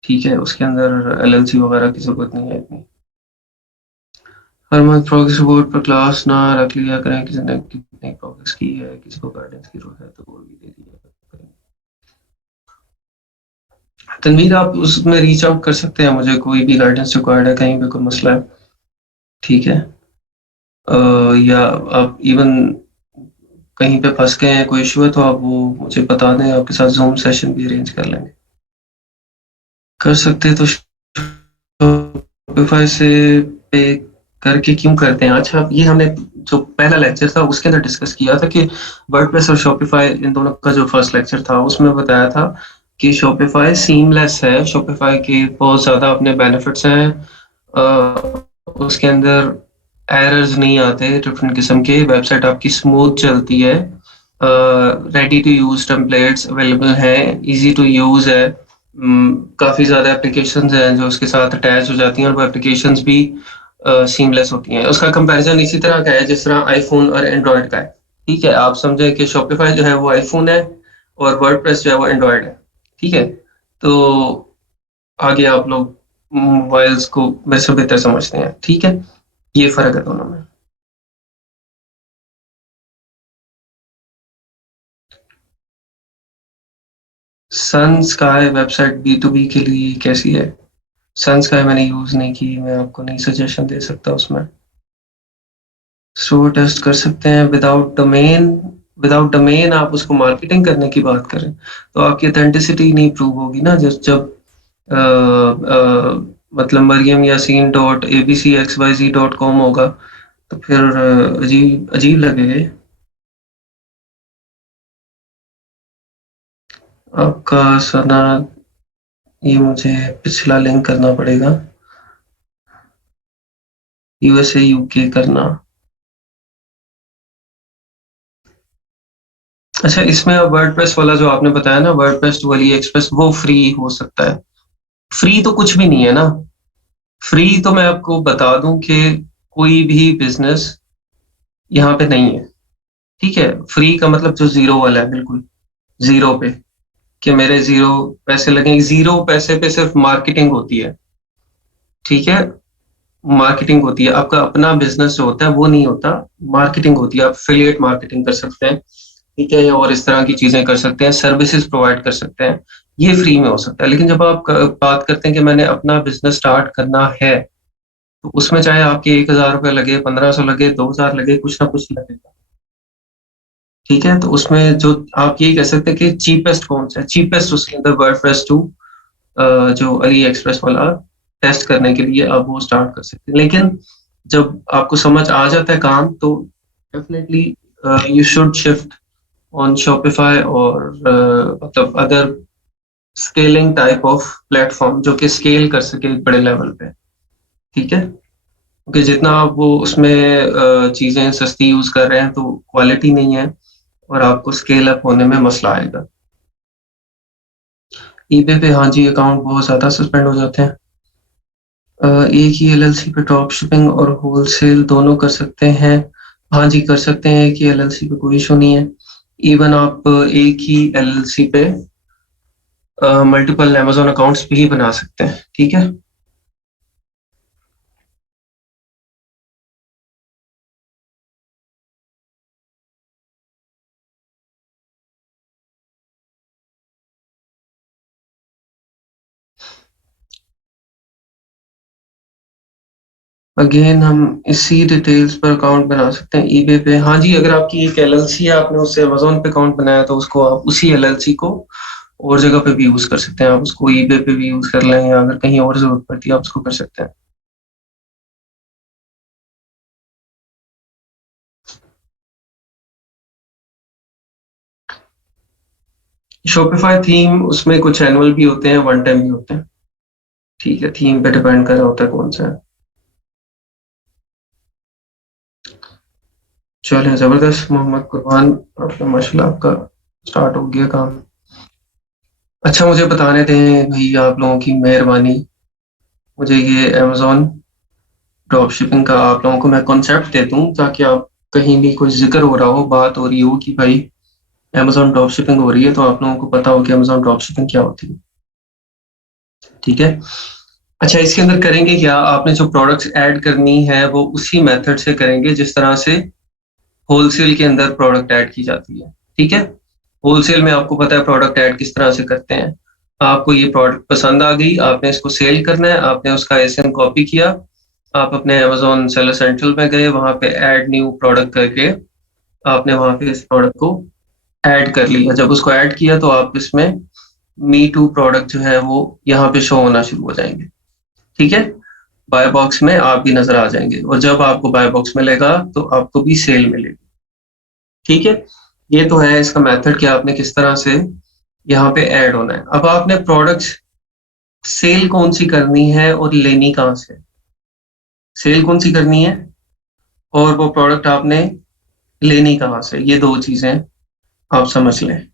ठीक है, उसके अंदर एलएलसी वगैरह की जरूरत नहीं है इतनी। हर मंथ प्रोग्रेस रिपोर्ट पर क्लास ना रख लिया करें, किसी ने कितनी प्रोग्रेस की है, किसी को गाइडेंस की जरूरत है तो वो भी दे दिया करें। तनवीर, आप उसमें रीच आउट कर सकते हैं, मुझे कोई भी गाइडेंस रिक्वायर्ड है, कहीं पे कोई मसला है। ठीक है। या आप इवन कहीं पे फंस गए हैं, कोई इशू है तो आप वो मुझे बता दें, आपके साथ जूम सेशन भी अरेंज कर लेंगे। कर सकते हैं तो शॉपिफाई से पे करके क्यों करते हैं? अच्छा, ये हमने जो पहला लेक्चर था उसके अंदर डिस्कस किया था कि वर्डप्रेस और शॉपिफाई, इन दोनों का जो फर्स्ट लेक्चर था उसमें बताया था कि शॉपिफाई सीमलेस है, शॉपिफाई के बहुत ज़्यादा अपने बेनिफिट्स हैं। उसके अंदर एरर्स नहीं आते डिफरेंट किस्म के, वेबसाइट आपकी स्मूथ चलती है। Ready to use templates available हैं, इजी टू यूज है। काफ़ी ज़्यादा एप्लीकेशंस हैं जो उसके साथ अटैच हो जाती हैं और वो एप्लीकेशंस भी सीमलेस होती हैं। उसका कंपैरिजन इसी तरह का है जिस तरह आईफोन और एंड्रॉयड का है। ठीक है, आप समझें कि शॉपिफाई जो है वो आईफोन है और वर्डप्रेस जो है वो एंड्रॉयड है। ठीक है, तो आगे आप लोग मोबाइल्स को मेरे से बेहतर समझते हैं। ठीक है, ये फ़र्क है दोनों में। Sunsky website B to B के लिए कैसी है? सन स्काई मैंने यूज़ नहीं की, मैं आपको नहीं सजेशन दे सकता उसमें। स्टोर टेस्ट कर सकते हैं विदाउट डोमेन। विदाउट डोमेन आप उसको मार्केटिंग करने की बात करें तो आपकी ऑथेंटिसिटी नहीं प्रूव होगी ना। जब जब अ, मतलब Maryam Yaseen dot A B C X Y Z dot com होगा तो फिर अजीब अजीब लगेगा। आपका सना, ये मुझे पिछला लिंक करना पड़ेगा। यूएसए यूके करना। अच्छा, इसमें अब वर्डप्रेस वाला जो आपने बताया ना, वर्डप्रेस टू अली एक्सप्रेस, वो फ्री हो सकता है? फ्री तो कुछ भी नहीं है ना। फ्री तो मैं आपको बता दूं कि कोई भी बिजनेस यहाँ पे नहीं है। ठीक है, फ्री का मतलब जो जीरो वाला है, बिल्कुल जीरो पे, कि मेरे जीरो पैसे लगेंगे। जीरो पैसे पे सिर्फ मार्केटिंग होती है। ठीक है, मार्केटिंग होती है। आपका अपना बिजनेस जो होता है वो नहीं होता, मार्केटिंग होती है। आप एफिलिएट मार्केटिंग कर सकते हैं, ठीक है, और इस तरह की चीजें कर सकते हैं, सर्विसेज प्रोवाइड कर सकते हैं। ये फ्री में हो सकता है। लेकिन जब आप बात करते हैं कि मैंने अपना बिजनेस स्टार्ट करना है, तो उसमें चाहे आपके 1,000 रुपये लगे, 1,500 लगे, 2,000 लगे, कुछ ना कुछ लगेगा। ठीक है, तो उसमें जो आप यही कह सकते हैं कि चीपेस्ट कौन सा है, चीपेस्ट उसके अंदर वर्डप्रेस टू जो अली एक्सप्रेस वाला टेस्ट करने के लिए आप वो स्टार्ट कर सकते हैं। लेकिन जब आपको समझ आ जाता है काम, तो definitely you should shift on Shopify और मतलब other scaling type of platform जो कि स्केल कर सके एक बड़े लेवल पे। ठीक है, क्योंकि जितना आप वो उसमें चीजें सस्ती यूज कर रहे हैं तो क्वालिटी नहीं है, और आपको स्केल अप होने में मसला आएगा। ईबे पे हाँ जी, अकाउंट बहुत ज्यादा सस्पेंड हो जाते हैं। एक ही एलएलसी पे ड्रॉप शिपिंग और होलसेल दोनों कर सकते हैं? हाँ जी, कर सकते हैं। एक ही एलएलसी पे कोई इशू नहीं है। इवन आप एक ही एलएलसी पे मल्टीपल अमेजोन अकाउंट्स भी बना सकते हैं। ठीक है। अगेन हम इसी डिटेल्स पर अकाउंट बना सकते हैं ईबे पे। हाँ जी, अगर आपकी एक एलएलसी है, आपने उससे अमेजोन पे अकाउंट बनाया, तो उसको आप उसी एलएलसी को और जगह पे भी यूज कर सकते हैं। आप उसको ईबे पे भी यूज कर लें, या अगर कहीं और जरूरत पड़ती है आप उसको कर सकते हैं। शॉपिफाई थीम, उसमें कुछ एनुअल भी होते हैं, वन टाइम भी होते हैं। ठीक है, थीम पे डिपेंड कर रहा होता है कौन सा है। चलिए, जबरदस्त मोहम्मद कुरबान, अपना माशाल्लाह आपका स्टार्ट हो गया काम। अच्छा, मुझे बताने दें भाई, आप लोगों की मेहरबानी। मुझे ये अमेजोन ड्रॉप शिपिंग का आप लोगों को मैं कॉन्सेप्ट दे दूं, ताकि आप कहीं भी कोई जिक्र हो रहा हो, बात हो रही हो कि भाई अमेजोन ड्रॉप शिपिंग हो रही है, तो आप लोगों को पता हो कि अमेजोन ड्रॉप शिपिंग क्या होती है। ठीक है। अच्छा, इसके अंदर करेंगे क्या, आपने जो प्रोडक्ट्स ऐड करनी है वो उसी मेथड से करेंगे जिस तरह से होलसेल के अंदर प्रोडक्ट ऐड की जाती है। ठीक है। होलसेल में आपको पता है प्रोडक्ट ऐड किस तरह से करते हैं। आपको ये प्रोडक्ट पसंद आ गई, आपने इसको सेल करना है, आपने उसका एसएन कॉपी किया, आप अपने अमेजोन सेलर सेंट्रल में गए, वहां पे ऐड न्यू प्रोडक्ट करके आपने वहां पे इस प्रोडक्ट को ऐड कर लिया। जब उसको ऐड किया तो आप इसमें मी टू प्रोडक्ट जो है वो यहाँ पे शो होना शुरू हो जाएंगे। ठीक है, बाय बॉक्स में आप भी नजर आ जाएंगे, और जब आपको बाय बॉक्स मिलेगा तो आपको भी सेल मिलेगी। ठीक है, ये तो है इसका मेथड कि आपने किस तरह से यहाँ पे ऐड होना है। अब आपने प्रोडक्ट्स सेल कौन सी करनी है और लेनी कहाँ से? सेल कौन सी करनी है और वो प्रोडक्ट आपने लेनी कहाँ से, ये दो चीजें आप समझ लें।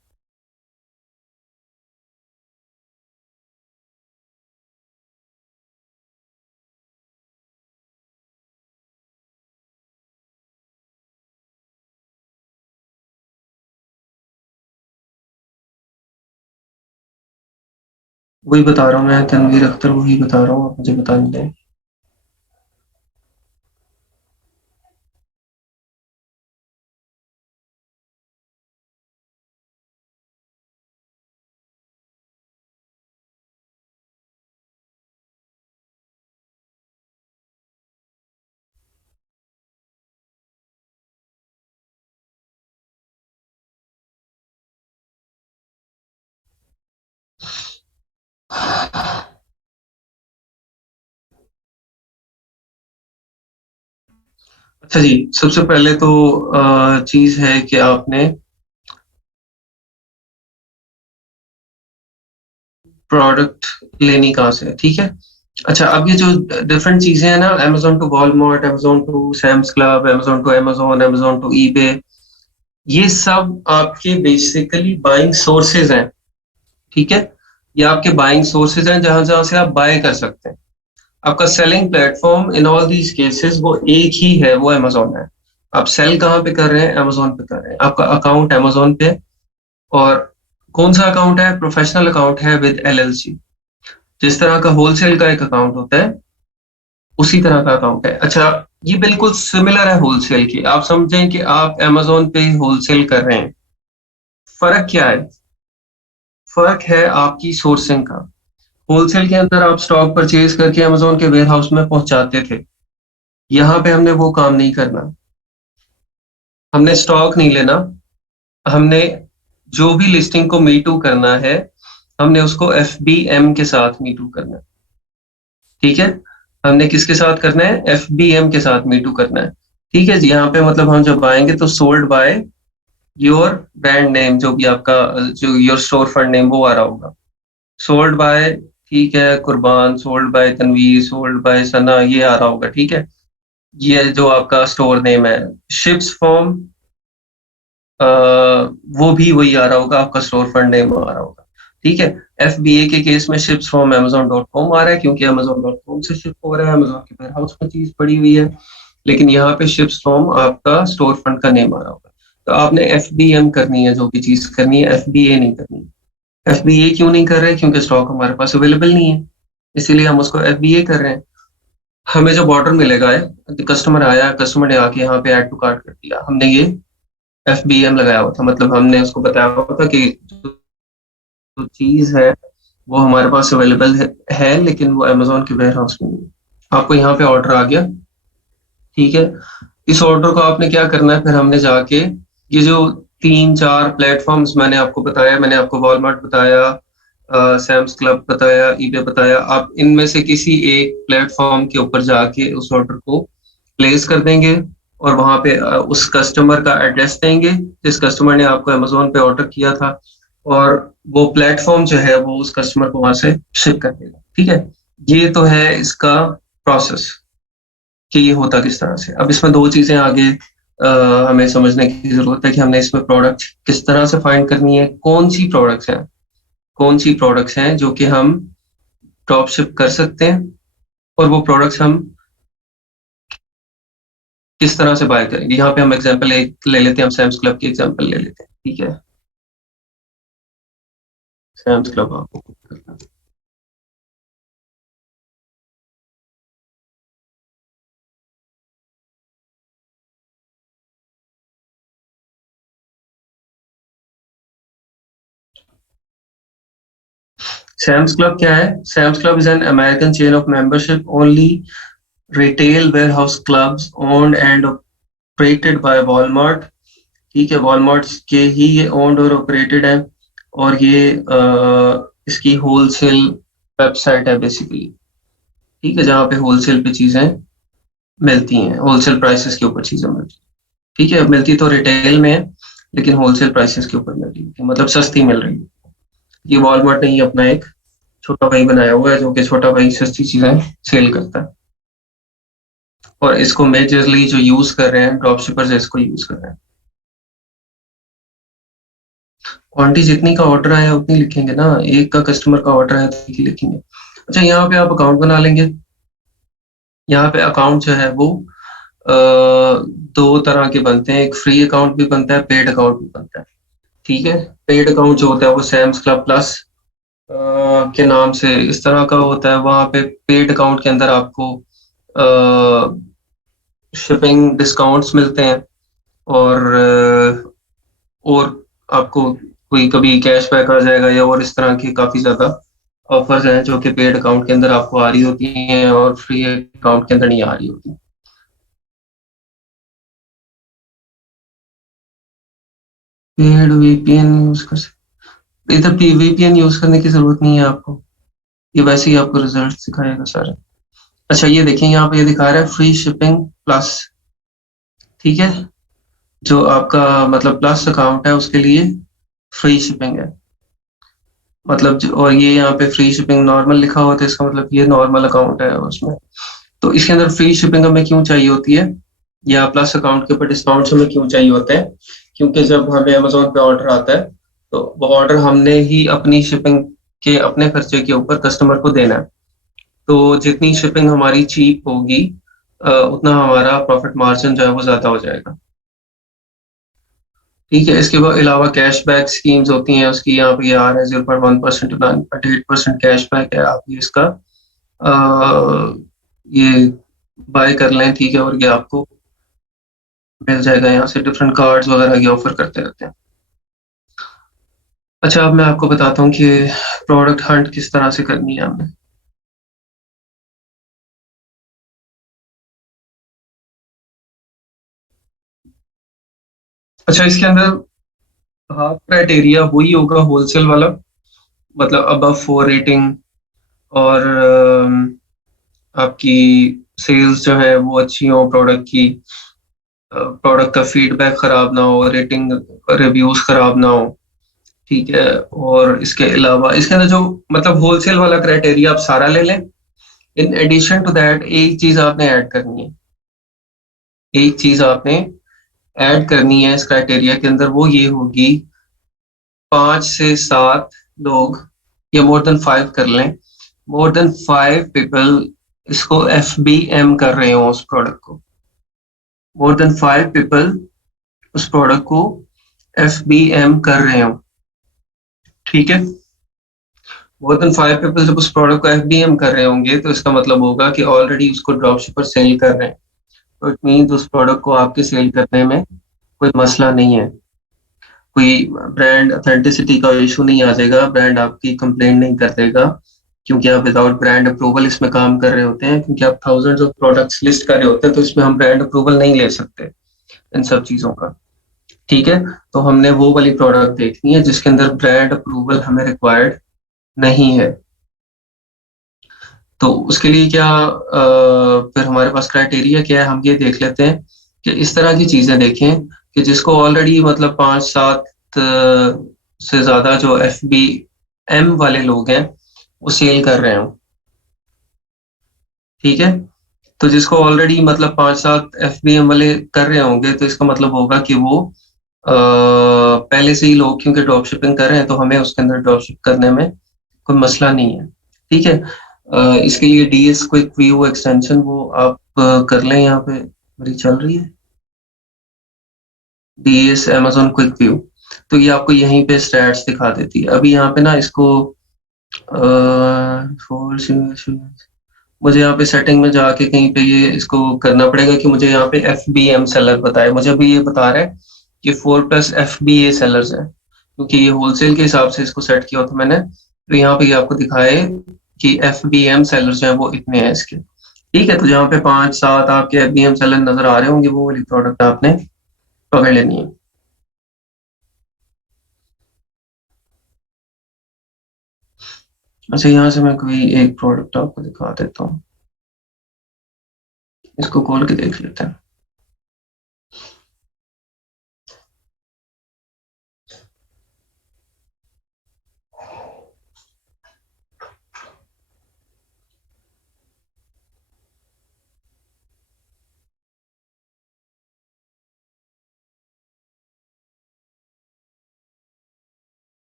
वही बता रहा हूँ मैं, तनवीर अख्तर, वही बता रहा हूँ, आप मुझे बता दें। अच्छा जी, सबसे पहले तो चीज है कि आपने प्रोडक्ट लेनी कहाँ से है, ठीक है। अच्छा, अब ये जो डिफरेंट चीजें हैं ना, Amazon to Walmart, Amazon to Sam's Club, Amazon to Amazon, Amazon to eBay, ये सब आपके बेसिकली बाइंग सोर्सेज हैं, ठीक है। ये आपके बाइंग सोर्सेज हैं जहां जहां से आप बाय कर सकते हैं। आपका selling platform in all these cases वो एक ही है, वो अमेजोन है। आप सेल कहाँ पे कर रहे हैं, अमेजोन पे कर रहे हैं, आपका अकाउंट अमेजोन पे। और कौन सा अकाउंट है, प्रोफेशनल अकाउंट है विद एलएलसी। जिस तरह का होलसेल का एक अकाउंट होता है, उसी तरह का अकाउंट है। अच्छा, ये बिल्कुल सिमिलर है होलसेल की। आप समझें कि आप अमेजोन पे होलसेल कर रहे हैं। फर्क क्या है? फर्क है आपकी सोर्सिंग का। होलसेल के अंदर आप स्टॉक परचेज करके अमेजोन के वेयर हाउस में पहुंचाते थे। यहाँ पे हमने वो काम नहीं करना। हमने स्टॉक नहीं लेना। हमने जो भी लिस्टिंग को मीटू करना है, हमने उसको एफबीएम के साथ मीटू करना है, ठीक है। हमने किसके साथ करना है, एफबीएम के साथ मीटू करना है, ठीक है जी। यहाँ पे मतलब हम जब आएंगे तो sold by your brand name, जो भी आपका जो योर स्टोर फंड नेम वो आ रहा होगा। सोल्ड बाय, ठीक है, Qurban, sold by Tanveer, sold by Sana, ये आ रहा होगा, ठीक है। ये जो आपका स्टोर नेम है। शिप्स फॉर्म, वो भी वही आ रहा होगा, आपका स्टोर फंड नेम आ रहा होगा, ठीक है। एफबीए के केस में शिप्स फ्रॉम amazon.com आ रहा है, क्योंकि amazon.com से शिप हो रहा है, अमेजोन के वेयर हाउस में चीज पड़ी हुई है। लेकिन यहाँ पे शिप्स फ्रॉम आपका स्टोर फंड का नेम आ रहा होगा। तो आपने एफबीएम करनी है, जो भी चीज करनी है, एफबीए नहीं करनी है। एफबीए क्यों नहीं कर रहे, क्योंकि स्टॉक हमारे पास अवेलेबल नहीं है, इसीलिए हम उसको एफबीए कर रहे हैं। हमें जब ऑर्डर मिलेगा है, कस्टमर आया, कस्टमर ने आके यहाँ पे ऐड टू कार्ट कर दिया, हमने ये एफबीएम लगाया हुआ था, मतलब हमने उसको बताया हुआ था कि जो चीज है वो हमारे पास अवेलेबल है, लेकिन वो अमेजोन के वेयर हाउस में नहीं है। आपको यहाँ पे ऑर्डर आ गया, ठीक है। इस ऑर्डर को आपने क्या करना है, फिर हमने जाके ये जो तीन चार प्लेटफॉर्म्स मैंने आपको बताया, मैंने आपको वॉलमार्ट बताया, सैम्स क्लब बताया, ईबे बताया, आप इनमें से किसी एक प्लेटफॉर्म के ऊपर जाके उस ऑर्डर को प्लेस कर देंगे। और वहां पे उस कस्टमर का एड्रेस देंगे जिस कस्टमर ने आपको अमेजोन पे ऑर्डर किया था। और वो प्लेटफॉर्म जो है वो उस कस्टमर को वहां से शिप कर देगा, ठीक है। ये तो है इसका प्रोसेस कि ये होता किस तरह से। अब इसमें दो चीजें आगे हमें समझने की जरूरत है कि हमने इसमें प्रोडक्ट किस तरह से फाइंड करनी है, कौन सी प्रोडक्ट्स हैं, कौन सी प्रोडक्ट्स हैं जो कि हम ड्रॉप शिप कर सकते हैं, और वो प्रोडक्ट्स हम किस तरह से बाय करेंगे। यहाँ पे हम एग्जांपल एक ले लेते हैं, हम सैम्स क्लब की एग्जांपल ले लेते हैं, ठीक है। सैम्स क्लब आपको Sam's Club क्या है? Sam's Club is an American chain of membership only retail warehouse clubs owned and operated by Walmart, ठीक है। वॉलमार्ट के ही ये ओन्ड और ऑपरेटेड है, और ये इसकी होलसेल वेबसाइट है बेसिकली, ठीक है, जहाँ पे होलसेल पे चीजें मिलती हैं, होलसेल प्राइसेस के ऊपर चीजें मिलती हैं, ठीक है। मिलती तो रिटेल में है, लेकिन होलसेल प्राइसेस के ऊपर मिल रही है, मतलब सस्ती मिल रही है। ये वॉलमार्ट ने ही अपना एक छोटा भाई बनाया हुआ है, जो कि छोटा भाई सस्ती चीजें सेल करता है। और इसको मेजरली जो यूज कर रहे हैं ड्रॉप शिपर्स, इसको यूज कर रहे हैं। क्वांटिटी जितनी का ऑर्डर आया उतनी लिखेंगे ना, एक का कस्टमर का ऑर्डर आया तो एक ही लिखेंगे। अच्छा, यहाँ पे आप अकाउंट बना लेंगे। यहाँ पे अकाउंट जो है वो दो तरह के बनते हैं, एक फ्री अकाउंट भी बनता है, पेड अकाउंट भी बनता है, ठीक है। पेड अकाउंट जो होता है वो सैम्स क्लब प्लस के नाम से इस तरह का होता है। वहां पे पेड अकाउंट के अंदर आपको शिपिंग डिस्काउंट्स मिलते हैं, और और आपको कोई कभी कैशबैक आ जाएगा, या और इस तरह की काफी ज्यादा ऑफर्स हैं जो कि पेड अकाउंट के अंदर आपको आ रही होती हैं और फ्री अकाउंट के अंदर नहीं आ रही होती। पेड वीपीएन यूज कर सकते, इधर वीपीएन यूज करने की जरूरत नहीं है आपको, ये वैसे ही आपको रिजल्ट दिखाएगा सारे। अच्छा, ये देखिए यहाँ पे ये दिखा रहा है फ्री शिपिंग प्लस, ठीक है। जो आपका मतलब प्लस अकाउंट है उसके लिए फ्री शिपिंग है। मतलब और ये यहाँ पे फ्री शिपिंग नॉर्मल लिखा हुआ तो इसका मतलब ये नॉर्मल अकाउंट है उसमें। तो इसके अंदर फ्री शिपिंग हमें क्यों चाहिए होती है, या प्लस अकाउंट के ऊपर डिस्काउंट हमें क्यों चाहिए होते हैं? क्योंकि जब हमें अमेजोन पे ऑर्डर आता है तो वो ऑर्डर हमने ही अपनी शिपिंग के अपने खर्चे के ऊपर कस्टमर को देना है। तो जितनी शिपिंग हमारी चीप होगी उतना हमारा प्रॉफिट मार्जिन जो है वो ज्यादा हो जाएगा। ठीक है, इसके बाद अलावा कैशबैक स्कीम्स होती हैं उसकी, यहाँ पे ये आ रहा है 0.1% 9.8% कैशबैक है। आप ये इसका ये बाय कर लें, ठीक है, और ये आपको मिल जाएगा। यहाँ से डिफरेंट कार्ड्स वगैरह ये ऑफर करते रहते हैं। अच्छा, अब मैं आपको बताता हूँ कि प्रोडक्ट हंट किस तरह से करनी है हमें। अच्छा, इसके अंदर हाँ क्राइटेरिया वही होगा होलसेल वाला, मतलब अबव 4 रेटिंग, और आपकी सेल्स जो है वो अच्छी हो प्रोडक्ट की, प्रोडक्ट का फीडबैक खराब ना हो, रेटिंग रिव्यूज खराब ना हो। ठीक है, और इसके अलावा इसके अंदर जो मतलब होलसेल वाला क्राइटेरिया आप सारा ले लें। इन एडिशन टू दैट एक चीज आपने ऐड करनी है, एक चीज आपने ऐड करनी है इस क्राइटेरिया के अंदर, वो ये होगी 5 से 7 लोग, या मोर देन 5 कर लें, मोर देन 5 पीपल इसको FBM कर रहे हो उस प्रोडक्ट को। मोर देन 5 पीपल उस प्रोडक्ट को FBM कर रहे हो। ठीक है, मोर देन 5 पीपल जब उस प्रोडक्ट को FBM कर रहे होंगे तो इसका मतलब होगा कि ऑलरेडी उसको ड्रॉप शिपर सेल कर रहे हैं। तो इट मीन उस प्रोडक्ट को आपके सेल करने में कोई मसला नहीं है, कोई ब्रांड ऑथेंटिसिटी का इशू नहीं आ जाएगा, ब्रांड आपकी कंप्लेंट नहीं कर देगा, क्योंकि आप विदाउट ब्रांड अप्रूवल इसमें काम कर रहे होते हैं, क्योंकि आप थाउजेंड्स ऑफ प्रोडक्ट्स लिस्ट कर रहे होते हैं, तो इसमें हम ब्रांड अप्रूवल नहीं ले सकते इन सब चीजों का। ठीक है, तो हमने वो वाली प्रोडक्ट देखनी है जिसके अंदर ब्रांड अप्रूवल हमें रिक्वायर्ड नहीं है। तो उसके लिए क्या फिर हमारे पास क्राइटेरिया क्या है, हम ये देख लेते हैं कि इस तरह की चीजें देखें कि जिसको ऑलरेडी मतलब 5-7 से ज्यादा जो FBM वाले लोग हैं वो सेल कर रहे हो। ठीक है, तो जिसको ऑलरेडी मतलब 5-7 FBM वाले कर रहे होंगे तो इसका मतलब होगा कि वो पहले से ही लोग क्योंकि ड्रॉप शिपिंग कर रहे हैं, तो हमें उसके अंदर ड्रॉप शिप करने में कोई मसला नहीं है। ठीक है, इसके लिए DS क्विक व्यू एक्सटेंशन वो आप कर लें, यहाँ पे मेरी चल रही है DS Amazon क्विक व्यू। तो ये आपको यहीं पे स्टैट्स दिखा देती है। अभी यहाँ पे ना इसको मुझे यहाँ पे सेटिंग में जाके कहीं पे ये इसको करना पड़ेगा कि मुझे यहाँ पे FBM सेलर बताए। मुझे अभी ये बता रहा है कि 4+ FBA सेलर्स है, क्योंकि ये होलसेल के हिसाब से इसको सेट किया था मैंने। तो यहाँ पे ये आपको दिखाए कि FBM सेलर्स जो है वो इतने हैं इसके। ठीक है, तो जहाँ पे 5-7 आपके FBM सेलर नजर आ रहे होंगे वो वाली प्रोडक्ट आपने पकड़ लेनी है। अच्छा, यहाँ से मैं कोई एक प्रोडक्ट आपको दिखा देता हूँ, इसको खोल के देख लेते हैं।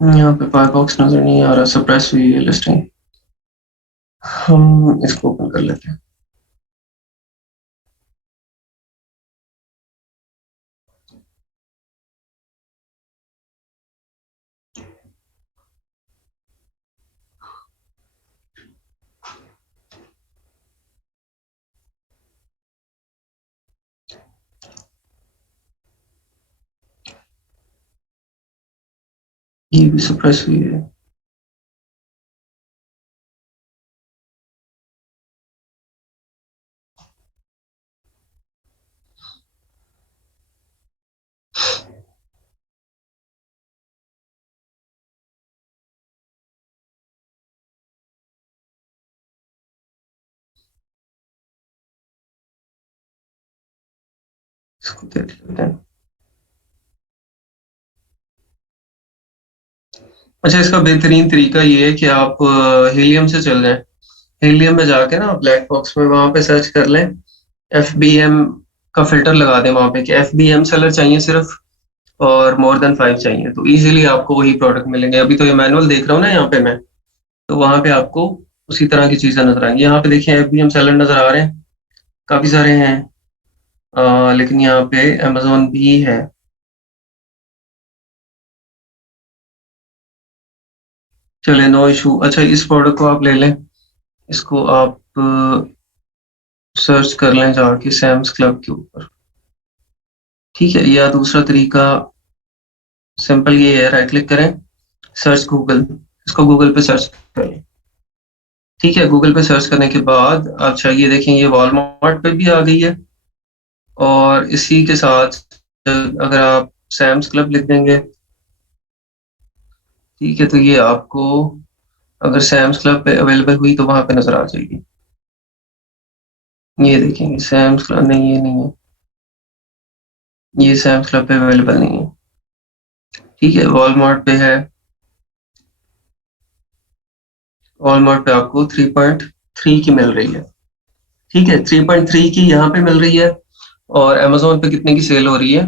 यहाँ पे बाय बॉक्स नजर नहीं आ रहा, सप्रेस हुई है लिस्टिंग। हम इसको ओपन कर लेते हैं। ये भी सप्रेस हुई है। इसको देख लेते हैं। अच्छा, इसका बेहतरीन तरीका ये है कि आप हीलियम से चल जाएं। हीलियम में जाके ना ब्लैक बॉक्स में वहां पे सर्च कर लें, FBM का फिल्टर लगा दें वहां पे कि FBM सेलर चाहिए सिर्फ, और मोर देन 5 चाहिए, तो इजीली आपको वही प्रोडक्ट मिलेंगे। अभी तो ये मैनुअल देख रहा हूँ ना यहाँ पे मैं, तो वहां पे आपको उसी तरह की चीजें नजर आएंगी। यहाँ पे देखिए FBM सेलर नजर आ रहे हैं, काफी सारे हैं। लेकिन यहाँ पे अमेजोन भी है। चले, नो इशू। अच्छा, इस प्रोडक्ट को आप ले लें, इसको आप सर्च कर लें जाके सैम्स क्लब के ऊपर। ठीक है, या दूसरा तरीका सिंपल ये है, राइट क्लिक करें, सर्च गूगल, इसको गूगल पे सर्च करें। ठीक है, गूगल पे सर्च करने के बाद अच्छा ये देखें, ये वॉलमार्ट पे भी आ गई है, और इसी के साथ अगर आप सैम्स क्लब लिख देंगे, ठीक है, तो ये आपको अगर सैम्स क्लब पे अवेलेबल हुई तो वहां पे नजर आ जाएगी। ये देखेंगे सैम्स क्लब, नहीं ये नहीं है, ये सैम्स क्लब पे अवेलेबल नहीं है। ठीक है, वॉलमार्ट पे है, वॉलमार्ट पे आपको 3.3 की मिल रही है। ठीक है, 3.3 की यहाँ पे मिल रही है, और अमेजोन पे कितने की सेल हो रही है?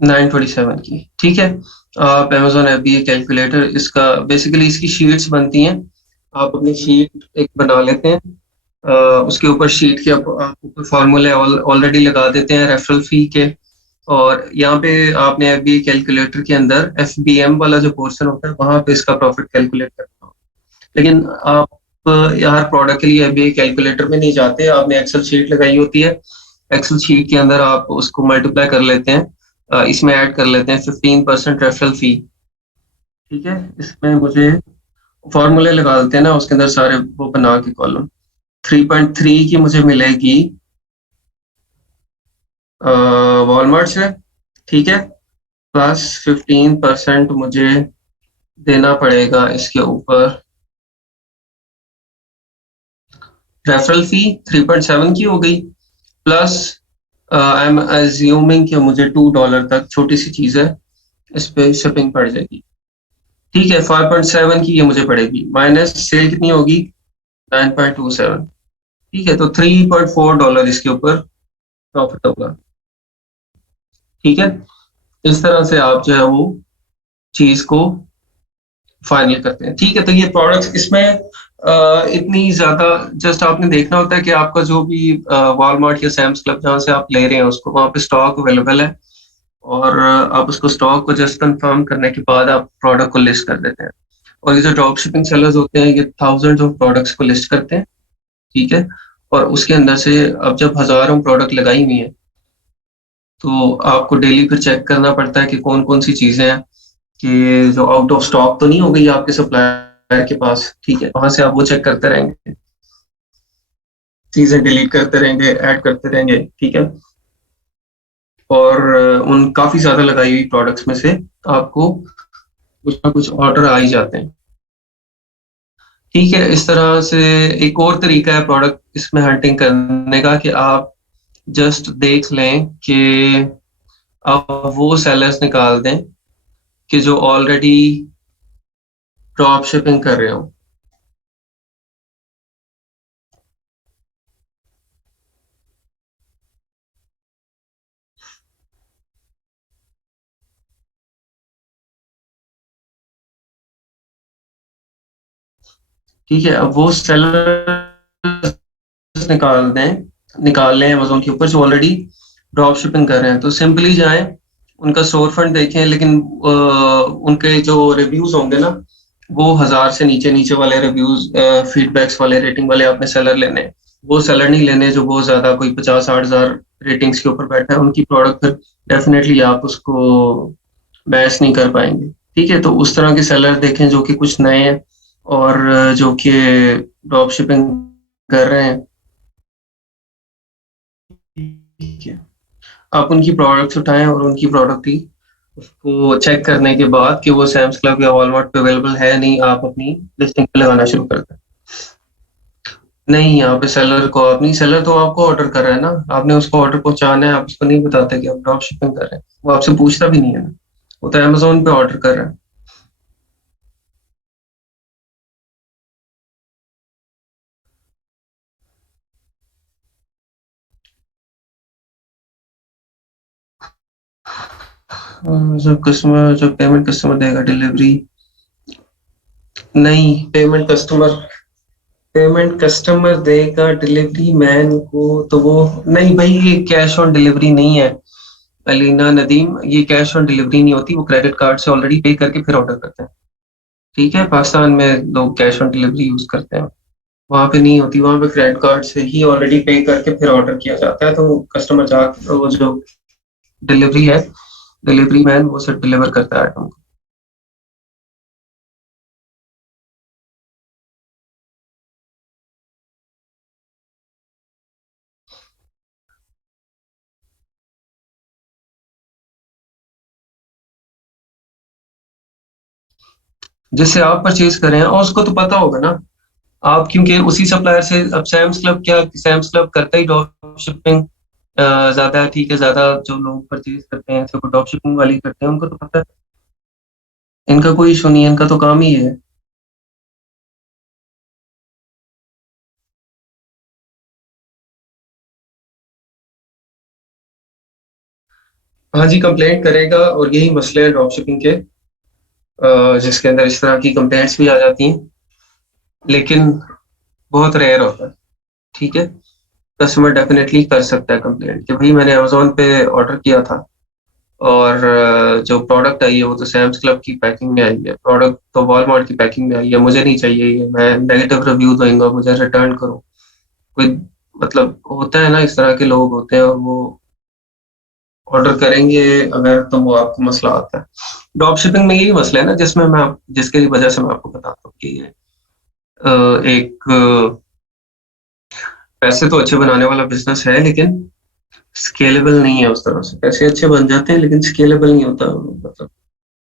927 की। ठीक है, आप अमेजोन ऐप भी कैलकुलेटर, इसका बेसिकली इसकी शीट्स बनती हैं। आप अपनी शीट एक बना लेते हैं, उसके ऊपर शीट के आप ऊपर फॉर्मूले ऑलरेडी लगा देते हैं रेफरल फी के, और यहाँ पे आपने एफबी कैलकुलेटर के अंदर FBM वाला जो पोर्शन होता है वहां पे इसका प्रॉफिट कैलकुलेट करना होगा। लेकिन आप हर प्रोडक्ट के लिए एफबी कैलकुलेटर में नहीं जाते, आपने एक्सेल शीट लगाई होती है, एक्सेल शीट के अंदर आप उसको मल्टीप्लाई कर लेते हैं, इसमें ऐड कर लेते हैं 15% रेफरल फी। ठीक है, इसमें मुझे फॉर्मूले लगा देते हैं ना उसके अंदर सारे, वो बना के कॉलम 3.3 की मुझे मिलेगी वॉलमार्ट से। ठीक है, प्लस 15% मुझे देना पड़ेगा इसके ऊपर रेफरल फी, 3.7 की हो गई, प्लस आई एम अज्यूमिंग कि मुझे $2 तक, छोटी सी चीज है, इस पे शिपिंग पड़ जाएगी। ठीक है, 5.7 की ये मुझे पड़ेगी, माइनस सेल कितनी होगी? 9.27। ठीक है, तो $3.4 इसके ऊपर प्रॉफिट होगा। ठीक है, इस तरह से आप जो है वो चीज को फाइनल करते हैं। ठीक है, तो ये प्रोडक्ट्स इसमें इतनी ज्यादा, जस्ट आपने देखना होता है कि आपका जो भी वॉलमार्ट या सैम्स क्लब जहाँ से आप ले रहे हैं उसको वहां पे स्टॉक अवेलेबल है, और आप उसको स्टॉक को जस्ट कंफर्म करने के बाद आप प्रोडक्ट को लिस्ट कर देते हैं। और ये जो ड्रॉप शिपिंग सेलर्स होते हैं ये थाउजेंड ऑफ प्रोडक्ट्स को लिस्ट करते हैं। ठीक है, और उसके अंदर से अब जब हजारों प्रोडक्ट लगाई हुई है, तो आपको डेली फिर चेक करना पड़ता है कि कौन कौन सी चीजें हैं कि जो आउट ऑफ स्टॉक तो नहीं हो गई आपके सप्लायर के पास। ठीक है, वहां से आप वो चेक करते रहेंगे, चीजें डिलीट करते रहेंगे, ऐड करते रहेंगे। ठीक है, और उन काफी ज्यादा लगाई हुई प्रोडक्ट्स में से आपको कुछ ना कुछ ऑर्डर आ ही जाते हैं। ठीक है, इस तरह से एक और तरीका है प्रोडक्ट इसमें हंटिंग करने का कि आप जस्ट देख लें कि आप वो सेलर्स निकाल दें कि जो ऑलरेडी ड्रॉप शिपिंग कर रहे हो। ठीक है, अब वो सेलर निकाल दें, निकाल लें अमेजोन के ऊपर जो ऑलरेडी ड्रॉप शिपिंग कर रहे हैं, तो सिंपली जाएं, उनका स्टोर फ्रंट देखें, लेकिन उनके जो रिव्यूज होंगे ना, वो 1000 से नीचे नीचे वाले रिव्यूज, फीडबैक्स वाले, रेटिंग वाले आपने सेलर लेने हैं। वो सेलर नहीं लेने जो बहुत ज्यादा कोई 50-60 हजार रेटिंग्स के ऊपर बैठा है, उनकी प्रोडक्ट फिर डेफिनेटली आप उसको मैच नहीं कर पाएंगे। ठीक है, तो उस तरह के सेलर देखें जो कि कुछ नए हैं, और जो कि ड्रॉप शिपिंग कर रहे हैं। ठीक है, आप उनकी प्रोडक्ट्स उठाएं और उनकी प्रोडक्ट ही उसको चेक करने के बाद कि वो सैम्स क्लब या वॉलमार्ट पे अवेलेबल है नहीं, आप अपनी लिस्टिंग पे लगाना शुरू कर दें। नहीं, यहाँ पे सेलर को आप नहीं, सेलर तो आपको ऑर्डर कर रहा है ना, आपने उसको ऑर्डर पहुँचाना है, आप उसको नहीं बताते कि आप ड्रॉप शिपिंग कर रहे हैं, वो आपसे पूछता भी नहीं है ना, वो तो अमेज़न पे ऑर्डर कर रहा है। जब पेमेंट कस्टमर देगा डिलीवरी, नहीं, पेमेंट कस्टमर देगा डिलीवरी मैन को, तो वो नहीं भाई, ये कैश ऑन डिलीवरी नहीं है अलीना नदीम, ये कैश ऑन डिलीवरी नहीं होती, वो क्रेडिट कार्ड से ऑलरेडी पे करके फिर ऑर्डर करते हैं। ठीक है, पाकिस्तान में लोग कैश ऑन डिलीवरी यूज करते हैं, वहां पे नहीं होती, वहां पे क्रेडिट कार्ड से ही ऑलरेडी पे करके फिर ऑर्डर किया जाता है, तो कस्टमर जा, वो जो डिलीवरी है, डिलीवरी मैन वो सब डिलीवर करता है आइटम को। जिससे आप परचेज कर रहे हैं और उसको तो पता होगा ना, आप क्योंकि उसी सप्लायर से, अब सैम्स क्लब, क्या सैम्स क्लब करता ही ड्रॉप शिपिंग ज्यादा है, ठीक है, ज्यादा जो लोग परचेज करते हैं सिर्फ ड्रॉप शिपिंग वाले ही करते हैं, उनको तो पता है, इनका कोई इशू नहीं है, इनका तो काम ही है। हाँ जी, कंप्लेंट करेगा, और यही मसले हैं ड्रॉप शिपिंग के, जिसके अंदर इस तरह की कंप्लेंट्स भी आ जाती हैं, लेकिन बहुत रेयर होता है। ठीक है, कस्टमर डेफिनेटली कर सकता है कंप्लेंट कि भाई मैंने अमेजोन पे ऑर्डर किया था, और जो प्रोडक्ट आई है वो तो सैम्स क्लब की पैकिंग में आई है, प्रोडक्ट तो वॉलमार्ट की पैकिंग में आई है, मुझे नहीं चाहिए ये, मैं नेगेटिव रिव्यू दूंगा, मुझे रिटर्न करो। कोई मतलब होता है ना, इस तरह के लोग होते हैं, और वो ऑर्डर करेंगे अगर, तो वो आपको मसला आता है। ड्रॉप शिपिंग में यही मसला है ना, जिसमें मैं जिसकी वजह से मैं आपको बताता हूँ कि ये एक पैसे तो अच्छे बनाने वाला बिजनेस है, लेकिन स्केलेबल नहीं है उस तरह से, पैसे अच्छे बन जाते हैं लेकिन स्केलेबल नहीं होता, मतलब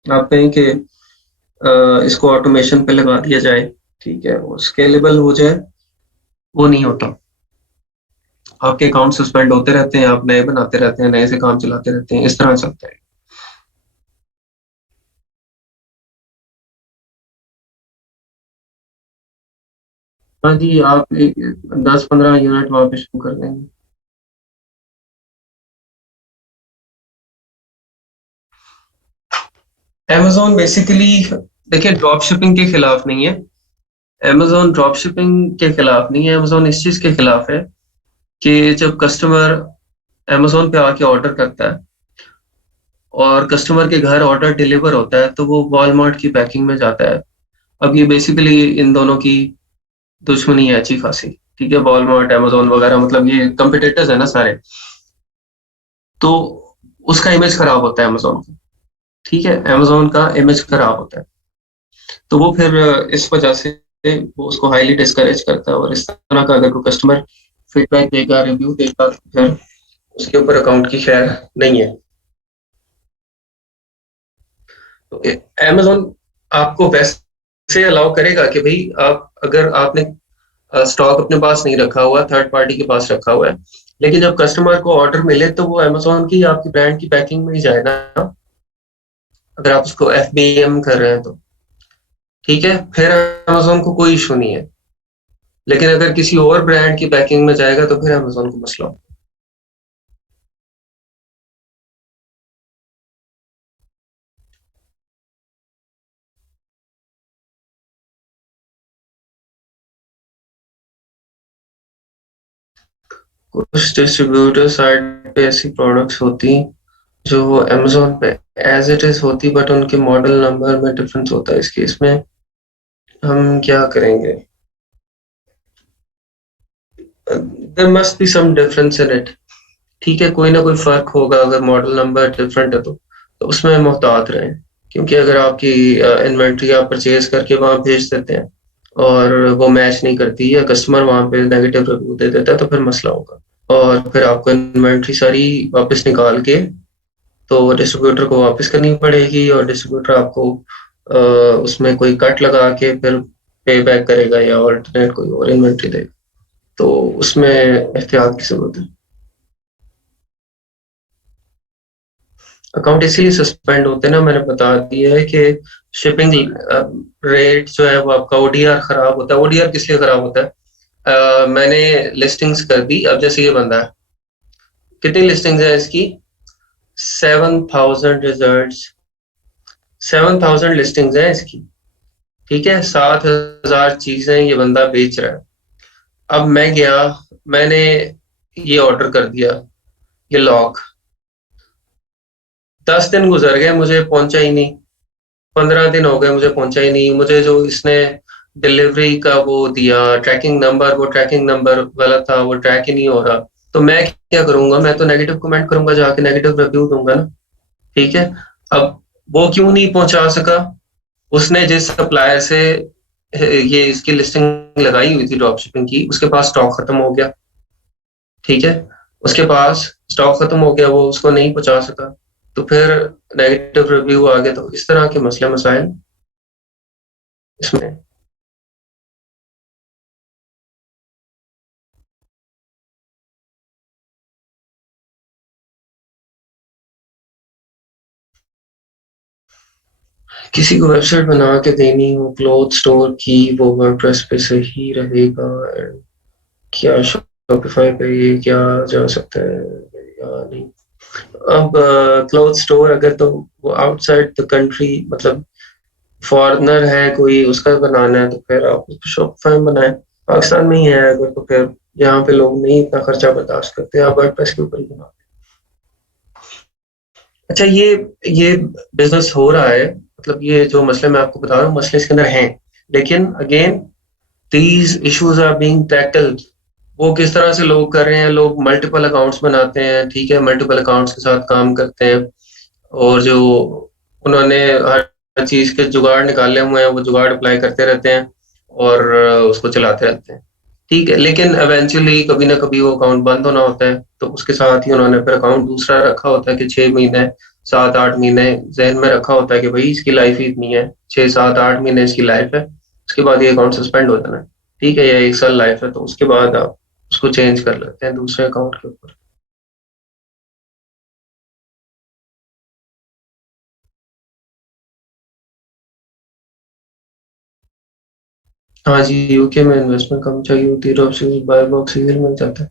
आप कहें कि इसको ऑटोमेशन पे लगा दिया जाए, ठीक है, और स्केलेबल हो जाए, वो नहीं होता। आपके अकाउंट सस्पेंड होते रहते हैं, आप नए बनाते रहते हैं, नए से काम चलाते रहते हैं, इस तरह चलता है। हाँ जी, आप 10-15 यूनिट वहां पे शुरू कर देंगे। Amazon बेसिकली, देखिए, ड्रॉप शिपिंग के खिलाफ नहीं है, Amazon ड्रॉप शिपिंग के खिलाफ नहीं है, Amazon इस चीज के खिलाफ है कि जब कस्टमर Amazon पे आके ऑर्डर करता है और कस्टमर के घर ऑर्डर डिलीवर होता है, तो वो वॉलमार्ट की पैकिंग में जाता है। अब ये बेसिकली इन दोनों की दुश्मनी है अच्छी खासी, ठीक है, वॉलमार्ट, Amazon वगैरह, मतलब ये कंपिटिटर्स है ना सारे, तो उसका इमेज खराब होता है Amazon का, ठीक है, Amazon का इमेज खराब होता है, तो वो फिर इस वजह से वो उसको हाईली डिस्करेज करता है, और इस तरह का अगर कोई कस्टमर फीडबैक देगा, रिव्यू देगा, तो फिर उसके ऊपर अकाउंट की खैर नहीं है। तो Amazon आपको वैसे अलाउ करेगा कि भाई, आप अगर आपने स्टॉक अपने पास नहीं रखा हुआ, थर्ड पार्टी के पास रखा हुआ है, लेकिन जब कस्टमर को ऑर्डर मिले तो वो Amazon की आपकी ब्रांड की पैकिंग में ही जाए ना, अगर आप उसको FBM कर रहे हैं तो, ठीक है, फिर Amazon को कोई इशू नहीं है, लेकिन अगर किसी और ब्रांड की पैकिंग में जाएगा तो फिर Amazon को मसला होगा। कुछ डिस्ट्रीब्यूटर साइट पे ऐसी प्रोडक्ट्स होती जो Amazon पे एज इट इज होती, बट उनके मॉडल नंबर में डिफरेंस होता है, इस केस में हम क्या करेंगे, there must be some difference in it, ठीक है, कोई ना कोई फर्क होगा, अगर मॉडल नंबर डिफरेंट है तो उसमें मोहतात रहें, क्योंकि अगर आपकी इन्वेंट्री आप परचेज करके वहां भेज देते हैं और वो मैच नहीं करती, या कस्टमर वहां पे नेगेटिव रिव्यू दे देता है, तो फिर मसला होगा, और फिर आपको इन्वेंट्री सारी वापस निकाल के तो डिस्ट्रीब्यूटर को वापस करनी पड़ेगी और डिस्ट्रीब्यूटर आपको उसमें कोई कट लगा के फिर पे बैक करेगा या ऑल्टरनेट कोई और इन्वेंट्री देगा। तो उसमें एहतियात की जरूरत है। अकाउंट इसीलिए सस्पेंड होते हैं ना, मैंने बता दिया है कि शिपिंग रेट जो है वो आपका ओडीआर खराब होता है। ओडीआर किस लिए खराब होता है? मैंने लिस्टिंग्स कर दी, अब जैसे ये बंदा है, कितनी लिस्टिंग्स है इसकी? 7,000 रिजल्ट्स, 7,000 लिस्टिंग्स है इसकी। ठीक है, 7,000 चीजें ये बंदा बेच रहा है। अब मैं गया, मैंने ये ऑर्डर कर दिया, ये लॉक। 10 दिन गुजर गए, मुझे पहुंचा ही नहीं। 15 दिन हो गए, मुझे पहुंचा ही नहीं। मुझे जो इसने डिलीवरी का वो दिया ट्रैकिंग नंबर, वो ट्रैकिंग नंबर गलत था, वो ट्रैक ही नहीं हो रहा। तो मैं क्या करूंगा? मैं तो नेगेटिव कमेंट करूंगा, जाके नेगेटिव रिव्यू दूंगा ना। ठीक है। अब वो क्यों नहीं पहुंचा सका? उसने जिस सप्लायर से ये इसकी लिस्टिंग लगाई हुई थी ड्रॉप शिपिंग की, उसके पास स्टॉक खत्म हो गया। ठीक है, उसके पास स्टॉक खत्म हो गया, वो उसको नहीं पहुंचा सका। तो फिर नेगेटिव रिव्यू आ गया। तो इस तरह के मसले मसाइल इसमें। किसी को वेबसाइट बना के देनी हो क्लोथ स्टोर की, वो वर्डप्रेस पे सही रहेगा? क्या शॉपिफाई पे ये क्या जा सकता है या नहीं? अब क्लोथ स्टोर अगर तो वो आउटसाइड द कंट्री, मतलब फॉरेनर है कोई, उसका बनाना है, तो फिर आप शॉपिफाई बनाए। पाकिस्तान में ही है अगर, तो फिर यहाँ पे लोग नहीं इतना खर्चा बर्दाश्त करते, आप वर्डप्रेस के ऊपर ही बना। अच्छा, ये बिजनेस हो रहा है, मतलब ये जो मसले मैं आपको बता रहा हूँ, मसले इसके अंदर हैं। लेकिन again these issues are being tackled. वो किस तरह से लोग कर रहे हैं? लोग मल्टीपल अकाउंट्स बनाते हैं, ठीक है, मल्टीपल अकाउंट्स के साथ काम करते हैं, और जो उन्होंने हर चीज के जुगाड़ निकाले हुए हैं वो जुगाड़ अप्लाई करते रहते हैं और उसको चलाते रहते हैं। ठीक है, लेकिन एवेंचुअली कभी ना कभी वो अकाउंट बंद होना होता है, तो उसके साथ ही उन्होंने फिर अकाउंट दूसरा रखा होता है कि 6 महीने, 7-8 महीने जहन में रखा होता है कि भाई इसकी लाइफ ही इतनी है, 6-7-8 महीने इसकी लाइफ है, उसके बाद ये अकाउंट सस्पेंड हो जाना है। ठीक है, या 1 साल लाइफ है, तो उसके बाद आप उसको चेंज कर लेते हैं दूसरे अकाउंट के ऊपर। हाँ जी, यूके में इन्वेस्टमेंट कम चाहिए होती है, तो आपसे बाय बॉक्स इजीली मिल जाता है।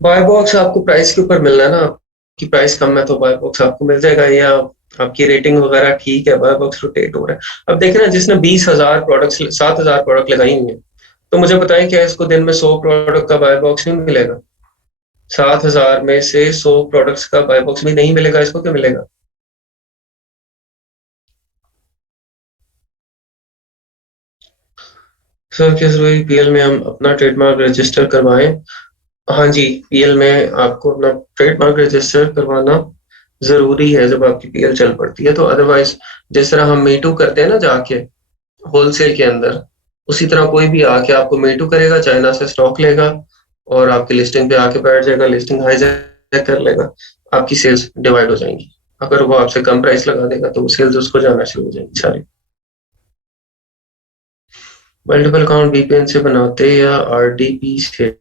बाय बॉक्स आपको प्राइस के ऊपर मिल रहा है ना, आपकी प्राइस कम है तो बाय बॉक्स आपको मिल जाएगा, या आपकी रेटिंग वगैरह ठीक है, बाय बॉक्स रोटेट हो रहा है। अब देखें ना, जिसने 20,000 प्रोडक्ट्स, 7,000 प्रोडक्ट लगाई हुई है, तो मुझे बताएं क्या इसको दिन में 100 प्रोडक्ट का बाय बॉक्स नहीं मिलेगा? 7,000 में से 100 प्रोडक्ट्स का बाय बॉक्स भी नहीं मिलेगा, इसको क्या मिलेगा? सर किस वही पीएल में हम अपना ट्रेडमार्क रजिस्टर करवाएं? हाँ जी, पीएल में आपको अपना ट्रेडमार्क रजिस्टर करवाना जरूरी है जब आपकी पीएल चल पड़ती है। तो अदरवाइज जिस तरह हम मीटू करते हैं ना जाके होलसेल के अंदर, उसी तरह कोई भी आके आपको मीटू करेगा, चाइना से स्टॉक लेगा और आपकी लिस्टिंग पे आके बैठ जाएगा, लिस्टिंग हाईजैक कर लेगा, आपकी सेल्स डिवाइड हो जाएंगी। अगर वो आपसे कम प्राइस लगा देगा तो वो सेल्स उसको जाना शुरू हो जाएंगी सारी। मल्टीपल अकाउंट वीपीएन से बनाते हैं या आरडीपी से?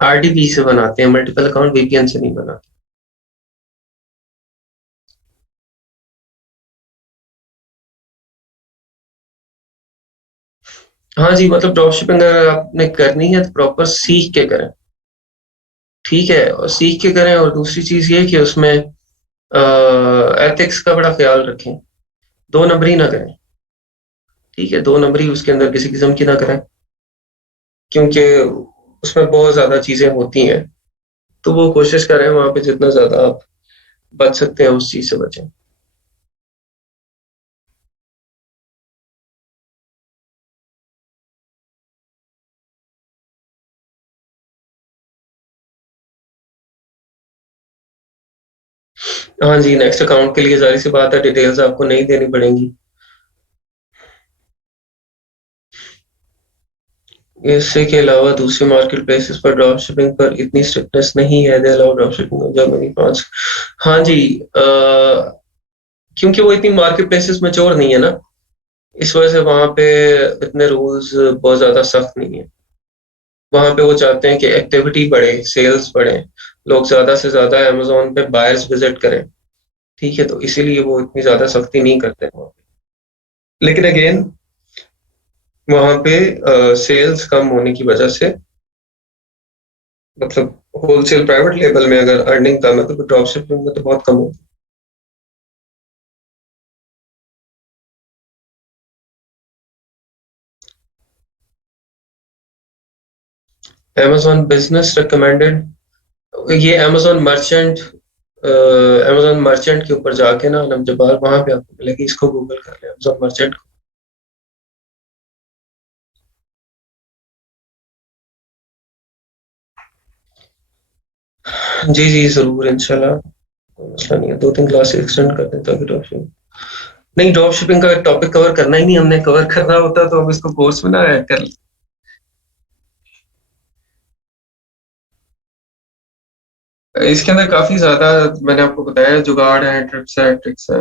आरडीपी से बनाते हैं, मल्टीपल अकाउंट वीपीएन से नहीं बनाते। हाँ जी, मतलब ड्रॉप शिपिंग अगर आपने करनी है तो प्रॉपर सीख के करें। ठीक है, और सीख के करें, और दूसरी चीज ये कि उसमें एथिक्स का बड़ा ख्याल रखें, 2 नंबरी ना करें। ठीक है, 2 नंबरी उसके अंदर किसी किस्म की ना करें, क्योंकि उसमें बहुत ज्यादा चीजें होती हैं। तो वो कोशिश करें वहां पे जितना ज्यादा आप बच सकते हैं उस चीज से बचें। हाँ जी, नेक्स्ट अकाउंट के लिए जाहिर सी बात है डिटेल्स आपको नहीं देनी पड़ेंगी। इससे के अलावा दूसरे मार्केट प्लेसेस पर ड्रॉप शिपिंग पर इतनी स्ट्रिक्टनेस नहीं है। They allow drop shipping Germany, France. हाँ जी, क्योंकि वो इतनी मार्केट प्लेसेस मैच्योर नहीं है ना, इस वजह से वहाँ पे इतने रूल्स बहुत ज़्यादा सख्त नहीं है। वहाँ पे वो चाहते हैं कि एक्टिविटी बढ़े, सेल्स बढ़े, लोग ज़्यादा से ज़्यादा अमेज़न पे बायर्स विज़िट करें, ठीक है? तो इसीलिए वो इतनी ज़्यादा सख्ती नहीं करते हैं वहाँ पे। लेकिन अगेन वहाँ पे सेल्स कम होने की वजह से, मतलब होलसेल प्राइवेट लेवल में अगर अर्निंग कम है, तो ड्रॉप शिपिंग में तो बहुत कम होगी। अमेज़न बिज़नेस रिकमेंडेड, ये अमेज़न मर्चेंट के ऊपर जाके ना, जब वहाँ पे आपको मिलेगी, इसको गूगल कर लें अमेज़न मर्चेंट को। जी, जी, ज़रूर इंशाल्लाह, कोई मसला नहीं है, 2-3 क्लासेस एक्सटेंड कर दें ताकि ड्रॉप शिपिंग, नहीं, ड्रॉप शिपिंग का टॉपिक कवर करना ही नहीं, हमने कवर करना होता तो हम इसको कोर्स में ना ऐड कर। इसके अंदर काफ़ी ज़्यादा, मैंने आपको बताया, जुगाड़ है, ट्रिप्स है, ट्रिक्स है,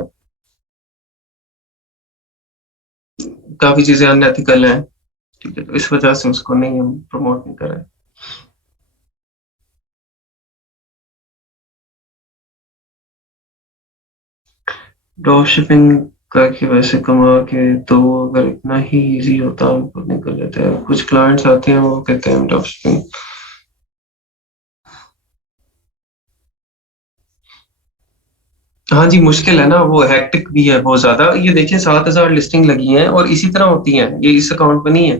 काफ़ी चीज़ें अनएथिकल हैं, ठीक है? तो इस वजह से उसको नहीं, हम प्रमोट नहीं कर रहे हैं। ड्रॉप शिपिंग करके वैसे कमा के तो अगर इतना ही इजी होता हम खुद नहीं कर लेते हैं। कुछ क्लाइंट्स आते हैं, वो कहते हैं ड्रॉप शिपिंग। हाँ जी, मुश्किल है ना, वो हेक्टिक भी है बहुत ज़्यादा। ये देखिए 7,000 लिस्टिंग लगी हैं और इसी तरह होती हैं, ये इस अकाउंट पे नहीं है।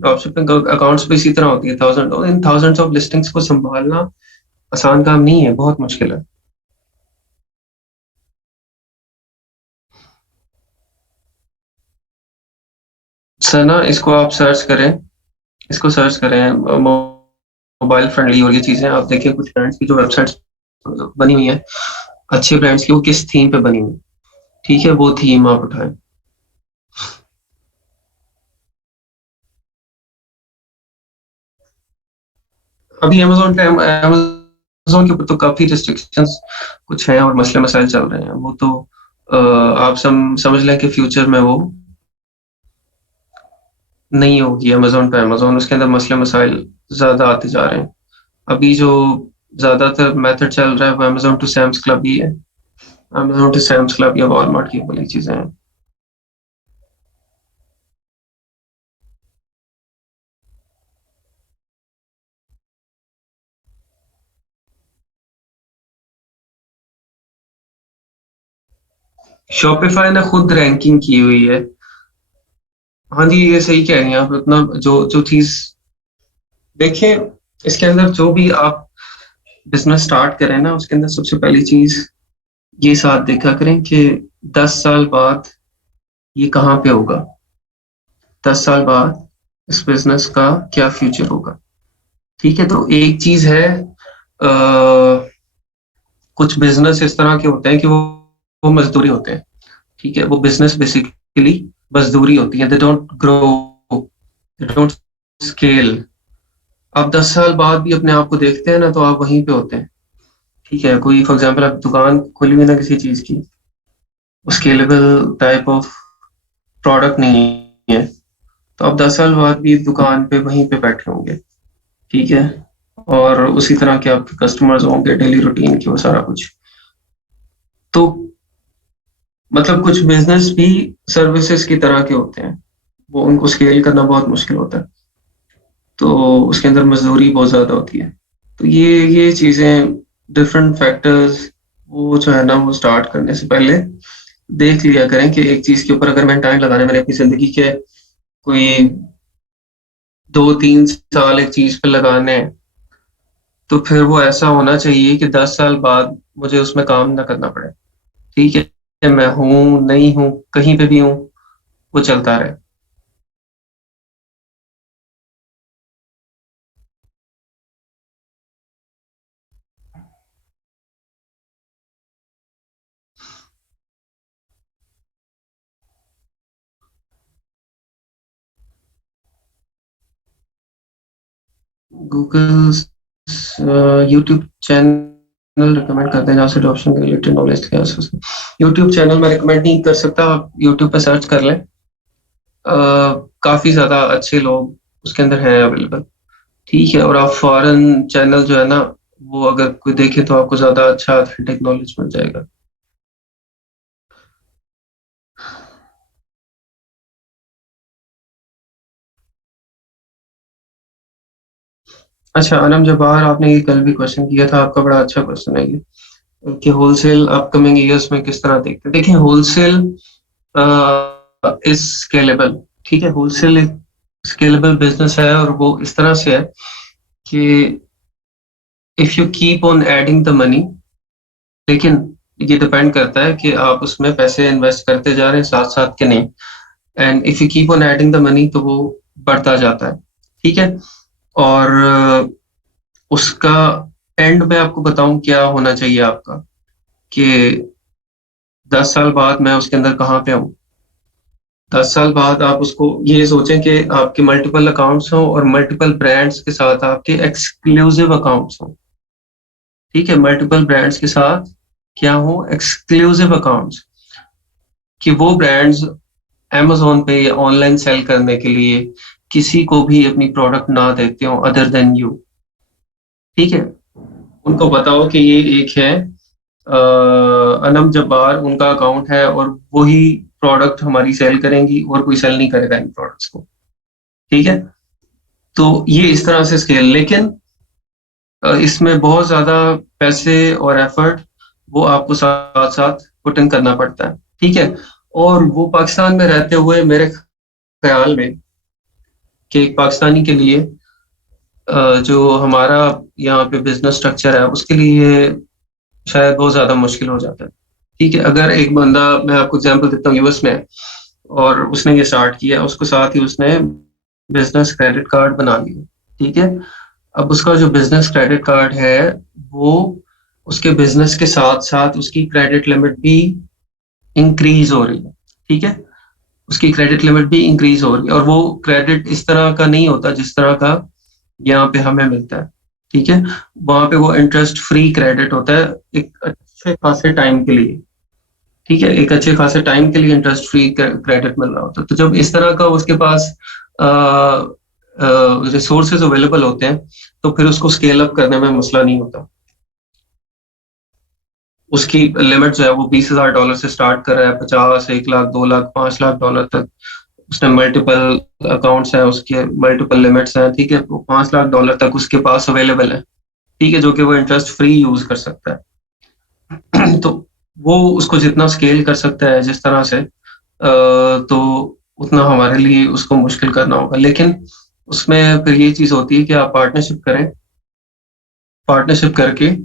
ड्रॉप शिपिंग अकाउंट्स पे इसी तरह होती है, थाउजेंड, और इन थाउजेंड्स ऑफ लिस्टिंग्स को संभालना आसान काम नहीं है, बहुत मुश्किल है। सर ना, इसको आप सर्च करें, इसको सर्च करें, मोबाइल फ्रेंडली और ये चीज़ें आप देखिए, कुछ ब्रांड्स की जो वेबसाइट्स बनी हुई हैं, अच्छे ब्रांड्स की, वो किस थीम पे बनी हुई है, ठीक है? वो थीम आप उठाएं। अभी अमेज़न पे, अमेज़न के ऊपर तो काफ़ी रिस्ट्रिक्शंस कुछ हैं और मसले मसाइल चल रहे हैं। वो तो आप समझ लें कि फ्यूचर में वो नहीं होगी अमेज़न पे अमेज़न, उसके अंदर मसले मसाइल ज़्यादा आते जा रहे हैं। अभी जो ज़्यादातर मेथड चल रहा है वो अमेज़न टू सैम्स क्लब ही है। अमेज़न टू सैम्स क्लब या वॉलमार्ट की वाली चीज़ें हैं। शॉपिफाई ने खुद रैंकिंग की हुई है। हाँ जी, ये सही कह रही हैं आप। इतना जो जो चीज़ देखिए, इसके अंदर जो भी आप बिज़नेस स्टार्ट करें ना, उसके अंदर सबसे पहली चीज़ ये साथ देखा करें कि 10 साल बाद ये कहाँ पे होगा, 10 साल बाद इस बिजनेस का क्या फ्यूचर होगा, ठीक है? तो एक चीज है, कुछ बिजनेस इस तरह के होते हैं कि वो मजदूरी होते हैं, ठीक है? वो बिजनेस बेसिकली मजदूरी होती है, they don't grow, they don't scale. आप 10 साल बाद भी अपने आप को देखते हैं ना, तो आप वहीं पे होते हैं, ठीक है? कोई फॉर एग्जांपल आप दुकान खोली हुई ना किसी चीज की, स्केलेबल टाइप ऑफ प्रोडक्ट नहीं है, तो आप 10 साल बाद भी दुकान पे वहीं पे बैठे होंगे, ठीक है? और उसी तरह के आपके कस्टमर्स होंगे, डेली रूटीन की, वो सारा कुछ। तो मतलब कुछ बिजनेस भी सर्विसेज की तरह के होते हैं, वो उनको स्केल करना बहुत मुश्किल होता है, तो उसके अंदर मजदूरी बहुत ज्यादा होती है। तो ये चीजें, डिफरेंट फैक्टर्स, वो जो है ना, वो स्टार्ट करने से पहले देख लिया करें कि एक चीज के ऊपर अगर मैंने टाइम लगाना है, मैंने अपनी जिंदगी के कोई 2-3 साल एक चीज पे लगाने हैं, तो फिर वो ऐसा होना चाहिए कि 10 साल बाद मुझे उसमें काम ना करना पड़े, ठीक है? मैं हूँ, नहीं हूँ, कहीं पे भी हूँ, वो चलता रहे। गूगल यूट्यूब चैनल रिकमेंड करते हैं जहाँ से ड्रॉपशिपिंग के रिलेटेड नॉलेज के आसपास। यूट्यूब चैनल मैं रिकमेंड नहीं कर सकता, आप यूट्यूब पे सर्च कर लें। काफी ज्यादा अच्छे लोग उसके अंदर हैं अवेलेबल। ठीक है, और आप फॉरेन चैनल जो है ना, वो अगर कोई देखे तो आपको ज्यादा अच्छा ऑथेंटिक नॉलेज मिल जाएगा। अच्छा अनम जवाहर, आपने ये कल भी क्वेश्चन किया था, आपका बड़ा अच्छा क्वेश्चन है ये, कि होलसेल अपकमिंग ईयर्स में किस तरह देखते हैं। देखिए होलसेल इज स्केलेबल। ठीक है, होलसेल एक स्केलेबल बिजनेस है, और वो इस तरह से है कि if you keep on adding the money, लेकिन ये डिपेंड करता है कि आप उसमें पैसे इन्वेस्ट करते जा रहे हैं साथ साथ के नहीं। And if you keep on adding the money तो वो बढ़ता जाता है। ठीक है, और उसका एंड में आपको बताऊं क्या होना चाहिए आपका, कि 10 साल बाद मैं उसके अंदर कहाँ पे हूँ। 10 साल बाद आप उसको ये सोचें कि आपके मल्टीपल अकाउंट्स हों और मल्टीपल ब्रांड्स के साथ आपके एक्सक्लूसिव अकाउंट्स हों। ठीक है, मल्टीपल ब्रांड्स के साथ क्या हो, एक्सक्लूसिव अकाउंट्स, कि वो ब्रांड्स amazon पे या ऑनलाइन सेल करने के लिए किसी को भी अपनी प्रोडक्ट ना देते हो अदर देन यू। ठीक है, उनको बताओ कि ये एक है अनम जब्बार, उनका अकाउंट है, और वही प्रोडक्ट हमारी सेल करेंगी और कोई सेल नहीं करेगा इन प्रोडक्ट्स को। ठीक है, तो ये इस तरह से स्केल, लेकिन इसमें बहुत ज्यादा पैसे और एफर्ट वो आपको साथ साथ पुट इन करना पड़ता है। ठीक है, और वो पाकिस्तान में रहते हुए मेरे ख्याल में कि एक पाकिस्तानी के लिए जो हमारा यहाँ पे बिजनेस स्ट्रक्चर है उसके लिए शायद बहुत ज्यादा मुश्किल हो जाता है। ठीक है, अगर एक बंदा, मैं आपको एग्जांपल देता हूँ, यूएस में है और उसने ये स्टार्ट किया, उसको साथ ही उसने बिजनेस क्रेडिट कार्ड बना लिया। ठीक है, अब उसका जो बिजनेस क्रेडिट कार्ड है वो उसके बिजनेस के साथ साथ उसकी क्रेडिट लिमिट भी इंक्रीज हो रही है। ठीक है, उसकी क्रेडिट लिमिट भी इंक्रीज हो रही है, और वो क्रेडिट इस तरह का नहीं होता जिस तरह का यहाँ पे हमें मिलता है। ठीक है, वहां पे वो इंटरेस्ट फ्री क्रेडिट होता है एक अच्छे खासे टाइम के लिए। ठीक है, एक अच्छे खासे टाइम के लिए इंटरेस्ट फ्री क्रेडिट मिल रहा होता है। तो जब इस तरह का उसके पास रिसोर्सेज अवेलेबल होते हैं तो फिर उसको स्केल अप करने में मसला नहीं होता। उसकी लिमिट जो है वो $20,000 से स्टार्ट कर रहा है, 50, 1 लाख, 2 लाख, $5 लाख तक। उसने मल्टीपल अकाउंट्स हैं, उसके मल्टीपल लिमिट्स हैं। ठीक है, वो $5 लाख तक उसके पास अवेलेबल है। ठीक है, जो कि वो इंटरेस्ट फ्री यूज कर सकता है। तो वो उसको जितना स्केल कर सकता है जिस तरह से, तो उतना हमारे लिए उसको मुश्किल करना होगा। लेकिन उसमें फिर ये चीज होती है कि आप पार्टनरशिप करें, पार्टनरशिप करके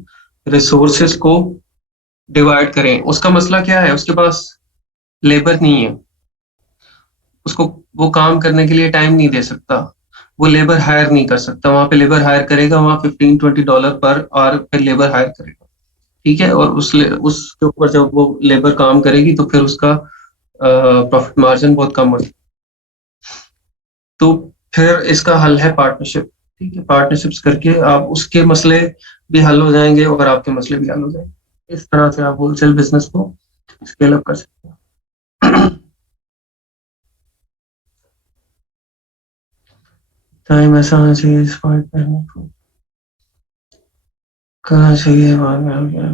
रिसोर्सेज को डिवाइड करें। उसका मसला क्या है, उसके पास लेबर नहीं है, उसको वो काम करने के लिए टाइम नहीं दे सकता, वो लेबर हायर नहीं कर सकता। वहां पे लेबर हायर करेगा, वहां $15-20 पर आवर पे लेबर हायर करेगा। ठीक है, और उसके ऊपर जब वो लेबर काम करेगी तो फिर उसका प्रॉफिट मार्जिन बहुत कम होता है। तो फिर इसका हल है पार्टनरशिप। ठीक है, पार्टनरशिप्स करके आप उसके मसले भी हल हो जाएंगे और आपके मसले भी हल हो जाएंगे। इस तरह से आप होलसेल बिजनेस को स्केल अप कर सकते हैं। टाइम ऐसा होना चाहिए इस पॉइंट पे हमें को करना चाहिए बाद में हम क्या।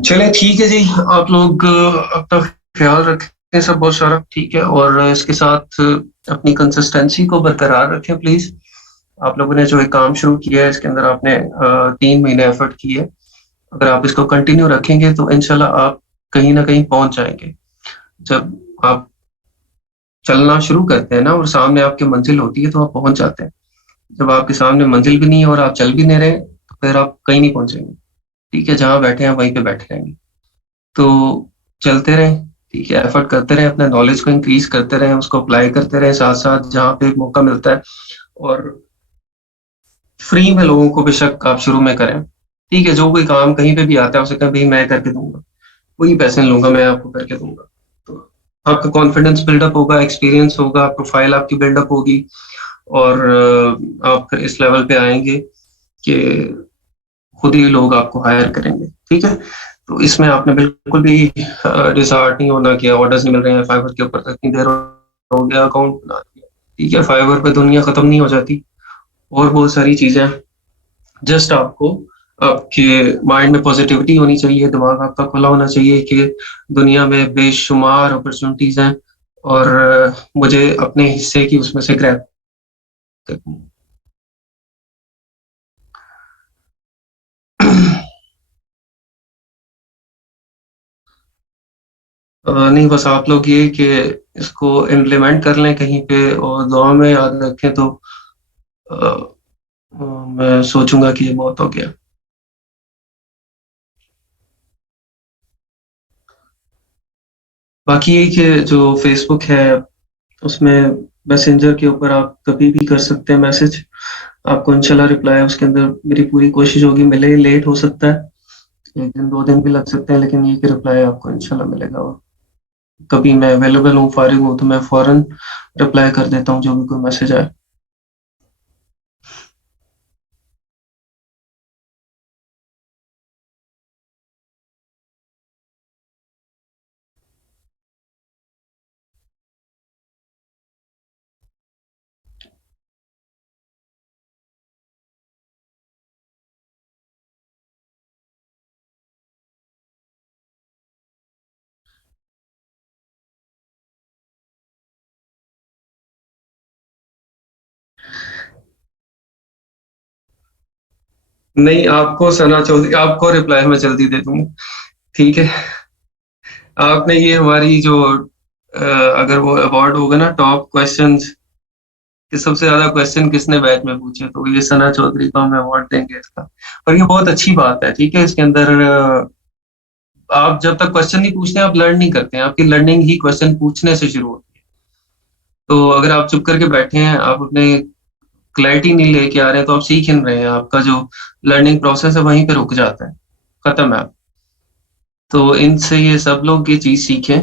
चलिए ठीक है जी, आप लोग अपना ख्याल रखें सब बहुत सारा। ठीक है, और इसके साथ अपनी कंसिस्टेंसी को बरकरार रखें प्लीज। आप लोगों ने जो एक काम शुरू किया है इसके अंदर आपने 3 महीने एफर्ट किए, अगर आप इसको कंटिन्यू रखेंगे तो इंशाल्लाह आप कहीं ना कहीं पहुंच जाएंगे। जब आप चलना शुरू करते हैं ना और सामने आपकी मंजिल होती है तो आप पहुंच जाते हैं। जब आपके सामने मंजिल भी नहीं है और आप चल भी नहीं रहे तो फिर आप कहीं नहीं पहुंचेंगे। ठीक है, जहां बैठे हैं वहीं पे बैठे रहेंगे। तो चलते रहें, ठीक है? एफर्ट करते रहें, अपने नॉलेज को इंक्रीज़ करते रहें, उसको अप्लाई करते रहें साथ-साथ जहाँ पे मौका मिलता है और फ्री में लोगों को बेशक आप शुरू में करें। ठीक है, जो कोई काम कहीं पे भी आता है उसे कहें भई मैं करके दूँगा, कोई पैसे नहीं लूँगा, मैं आपको करके दूँगा। तो आपका कॉन्फिडेंस बिल्डअप होगा, एक्सपीरियंस होगा, प्रोफ़ाइल आपकी बिल्डअप होगी और आप फिर इस लेवल पे आएँगे कि खुद ही लोग आपको हायर करेंगे, ठीक है? तो इसमें आपने बिल्कुल भी डिसहार्ट नहीं होना कि ऑर्डर्स नहीं मिल रहे हैं, फाइवर के ऊपर इतनी देर हो गया अकाउंट बना दिया, ठीक है? फाइवर पे दुनिया खत्म नहीं हो जाती और बहुत सारी चीज़ें हैं। जस्ट आपको आपके माइंड में पॉजिटिविटी होनी चाहिए, दिमाग आपका खुला होना चाहिए कि दुनिया में बेशुमार अपॉर्च्युनिटीज़ हैं और मुझे अपने हिस्से की उसमें से ग्रैब करनी है। नहीं बस आप लोग ये कि इसको इम्प्लीमेंट कर लें कहीं पे और दुआ में याद रखें तो अ, मैं सोचूँगा कि ये बहुत हो गया। बाकी ये कि जो फ़ेसबुक है उसमें मैसेंजर के ऊपर आप कभी भी कर सकते हैं मैसेज। आपको इंशाल्लाह रिप्लाई उसके अंदर मेरी पूरी कोशिश होगी मिले, लेट हो सकता है। 1 दिन 2 दिन भी लग सकते हैं लेकिन ये कि रिप्लाई आपको इंशाल्लाह मिलेगा और कभी मैं अवेलेबल हूँ, फ़ारिग हूँ तो मैं फ़ौरन रिप्लाई कर देता हूँ जो भी कोई मैसेज आए। नहीं, आपको सना चौधरी आपको रिप्लाई मैं जल्दी दे दूँगा, ठीक है? आपने ये हमारी जो अगर वो अवार्ड होगा ना टॉप क्वेश्चंस कि सबसे ज़्यादा क्वेश्चन किसने बैच में पूछे, तो ये सना चौधरी को हम अवार्ड देंगे इसका। और ये बहुत अच्छी बात है, ठीक है? इसके अंदर आप जब तक क्वेश्चन नहीं पूछते, आप लर्न नहीं करते हैं। आपकी लर्निंग ही क्वेश्चन पूछने से शुरू होती है। तो अगर आप चुप करके बैठे हैं, आप अपने क्लैरिटी नहीं लेके आ रहे हैं, तो आप सीख ही नहीं रहे हैं। आपका जो लर्निंग प्रोसेस है, वहीं पे रुक जाता है। खत्म है। तो इनसे ये सब लोग ये चीज़ सीखें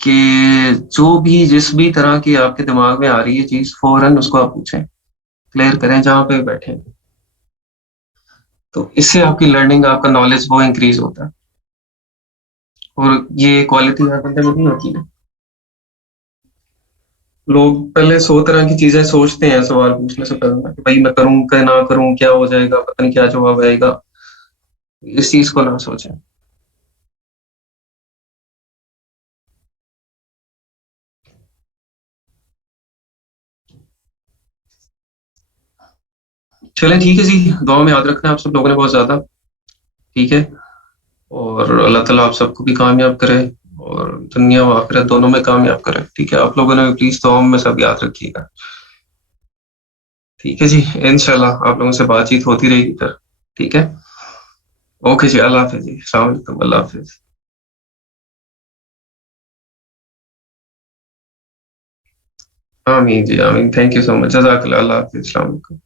कि जो भी जिस भी तरह की आपके दिमाग में आ रही है चीज़, फ़ौरन उसको आप पूछें, क्लियर करें जहाँ पे बैठे हैं। तो इससे आपकी लर्निंग, आपका नॉलेज वो इंक्रीज़ होता है और ये क्वालिटी हर बंदे में नहीं होती है। लोग पहले 100 तरह की चीज़ें सोचते हैं सवाल पूछने से पहले कि भई मैं करूँ क्या ना करूँ, क्या हो जाएगा, पता नहीं क्या जवाब आएगा। इस चीज़ को ना सोचें। चलें ठीक है जी, दुआ में याद रखना आप सब लोगों ने बहुत ज़्यादा, ठीक है? और अल्लाह ताला आप सबको भी कामयाब करे और दुनिया व आखिरत दोनों में कामयाब करे, ठीक है? आप लोगों ने भी प्लीज़ दुआओं में सब याद रखिएगा, ठीक है जी? इंशाल्लाह आप लोगों से बातचीत होती रहेगी फिर, ठीक है? ओके जी, अल्लाह हाफ़िज़ जी, अस्सलाम वालेकुम, अल्लाह हाफ़िज़। आमीन जी, आमीन। Thank you so much. जज़ाकल्लाह, अल्लाह हाफ़िज़, अस्सलाम वालेकुम।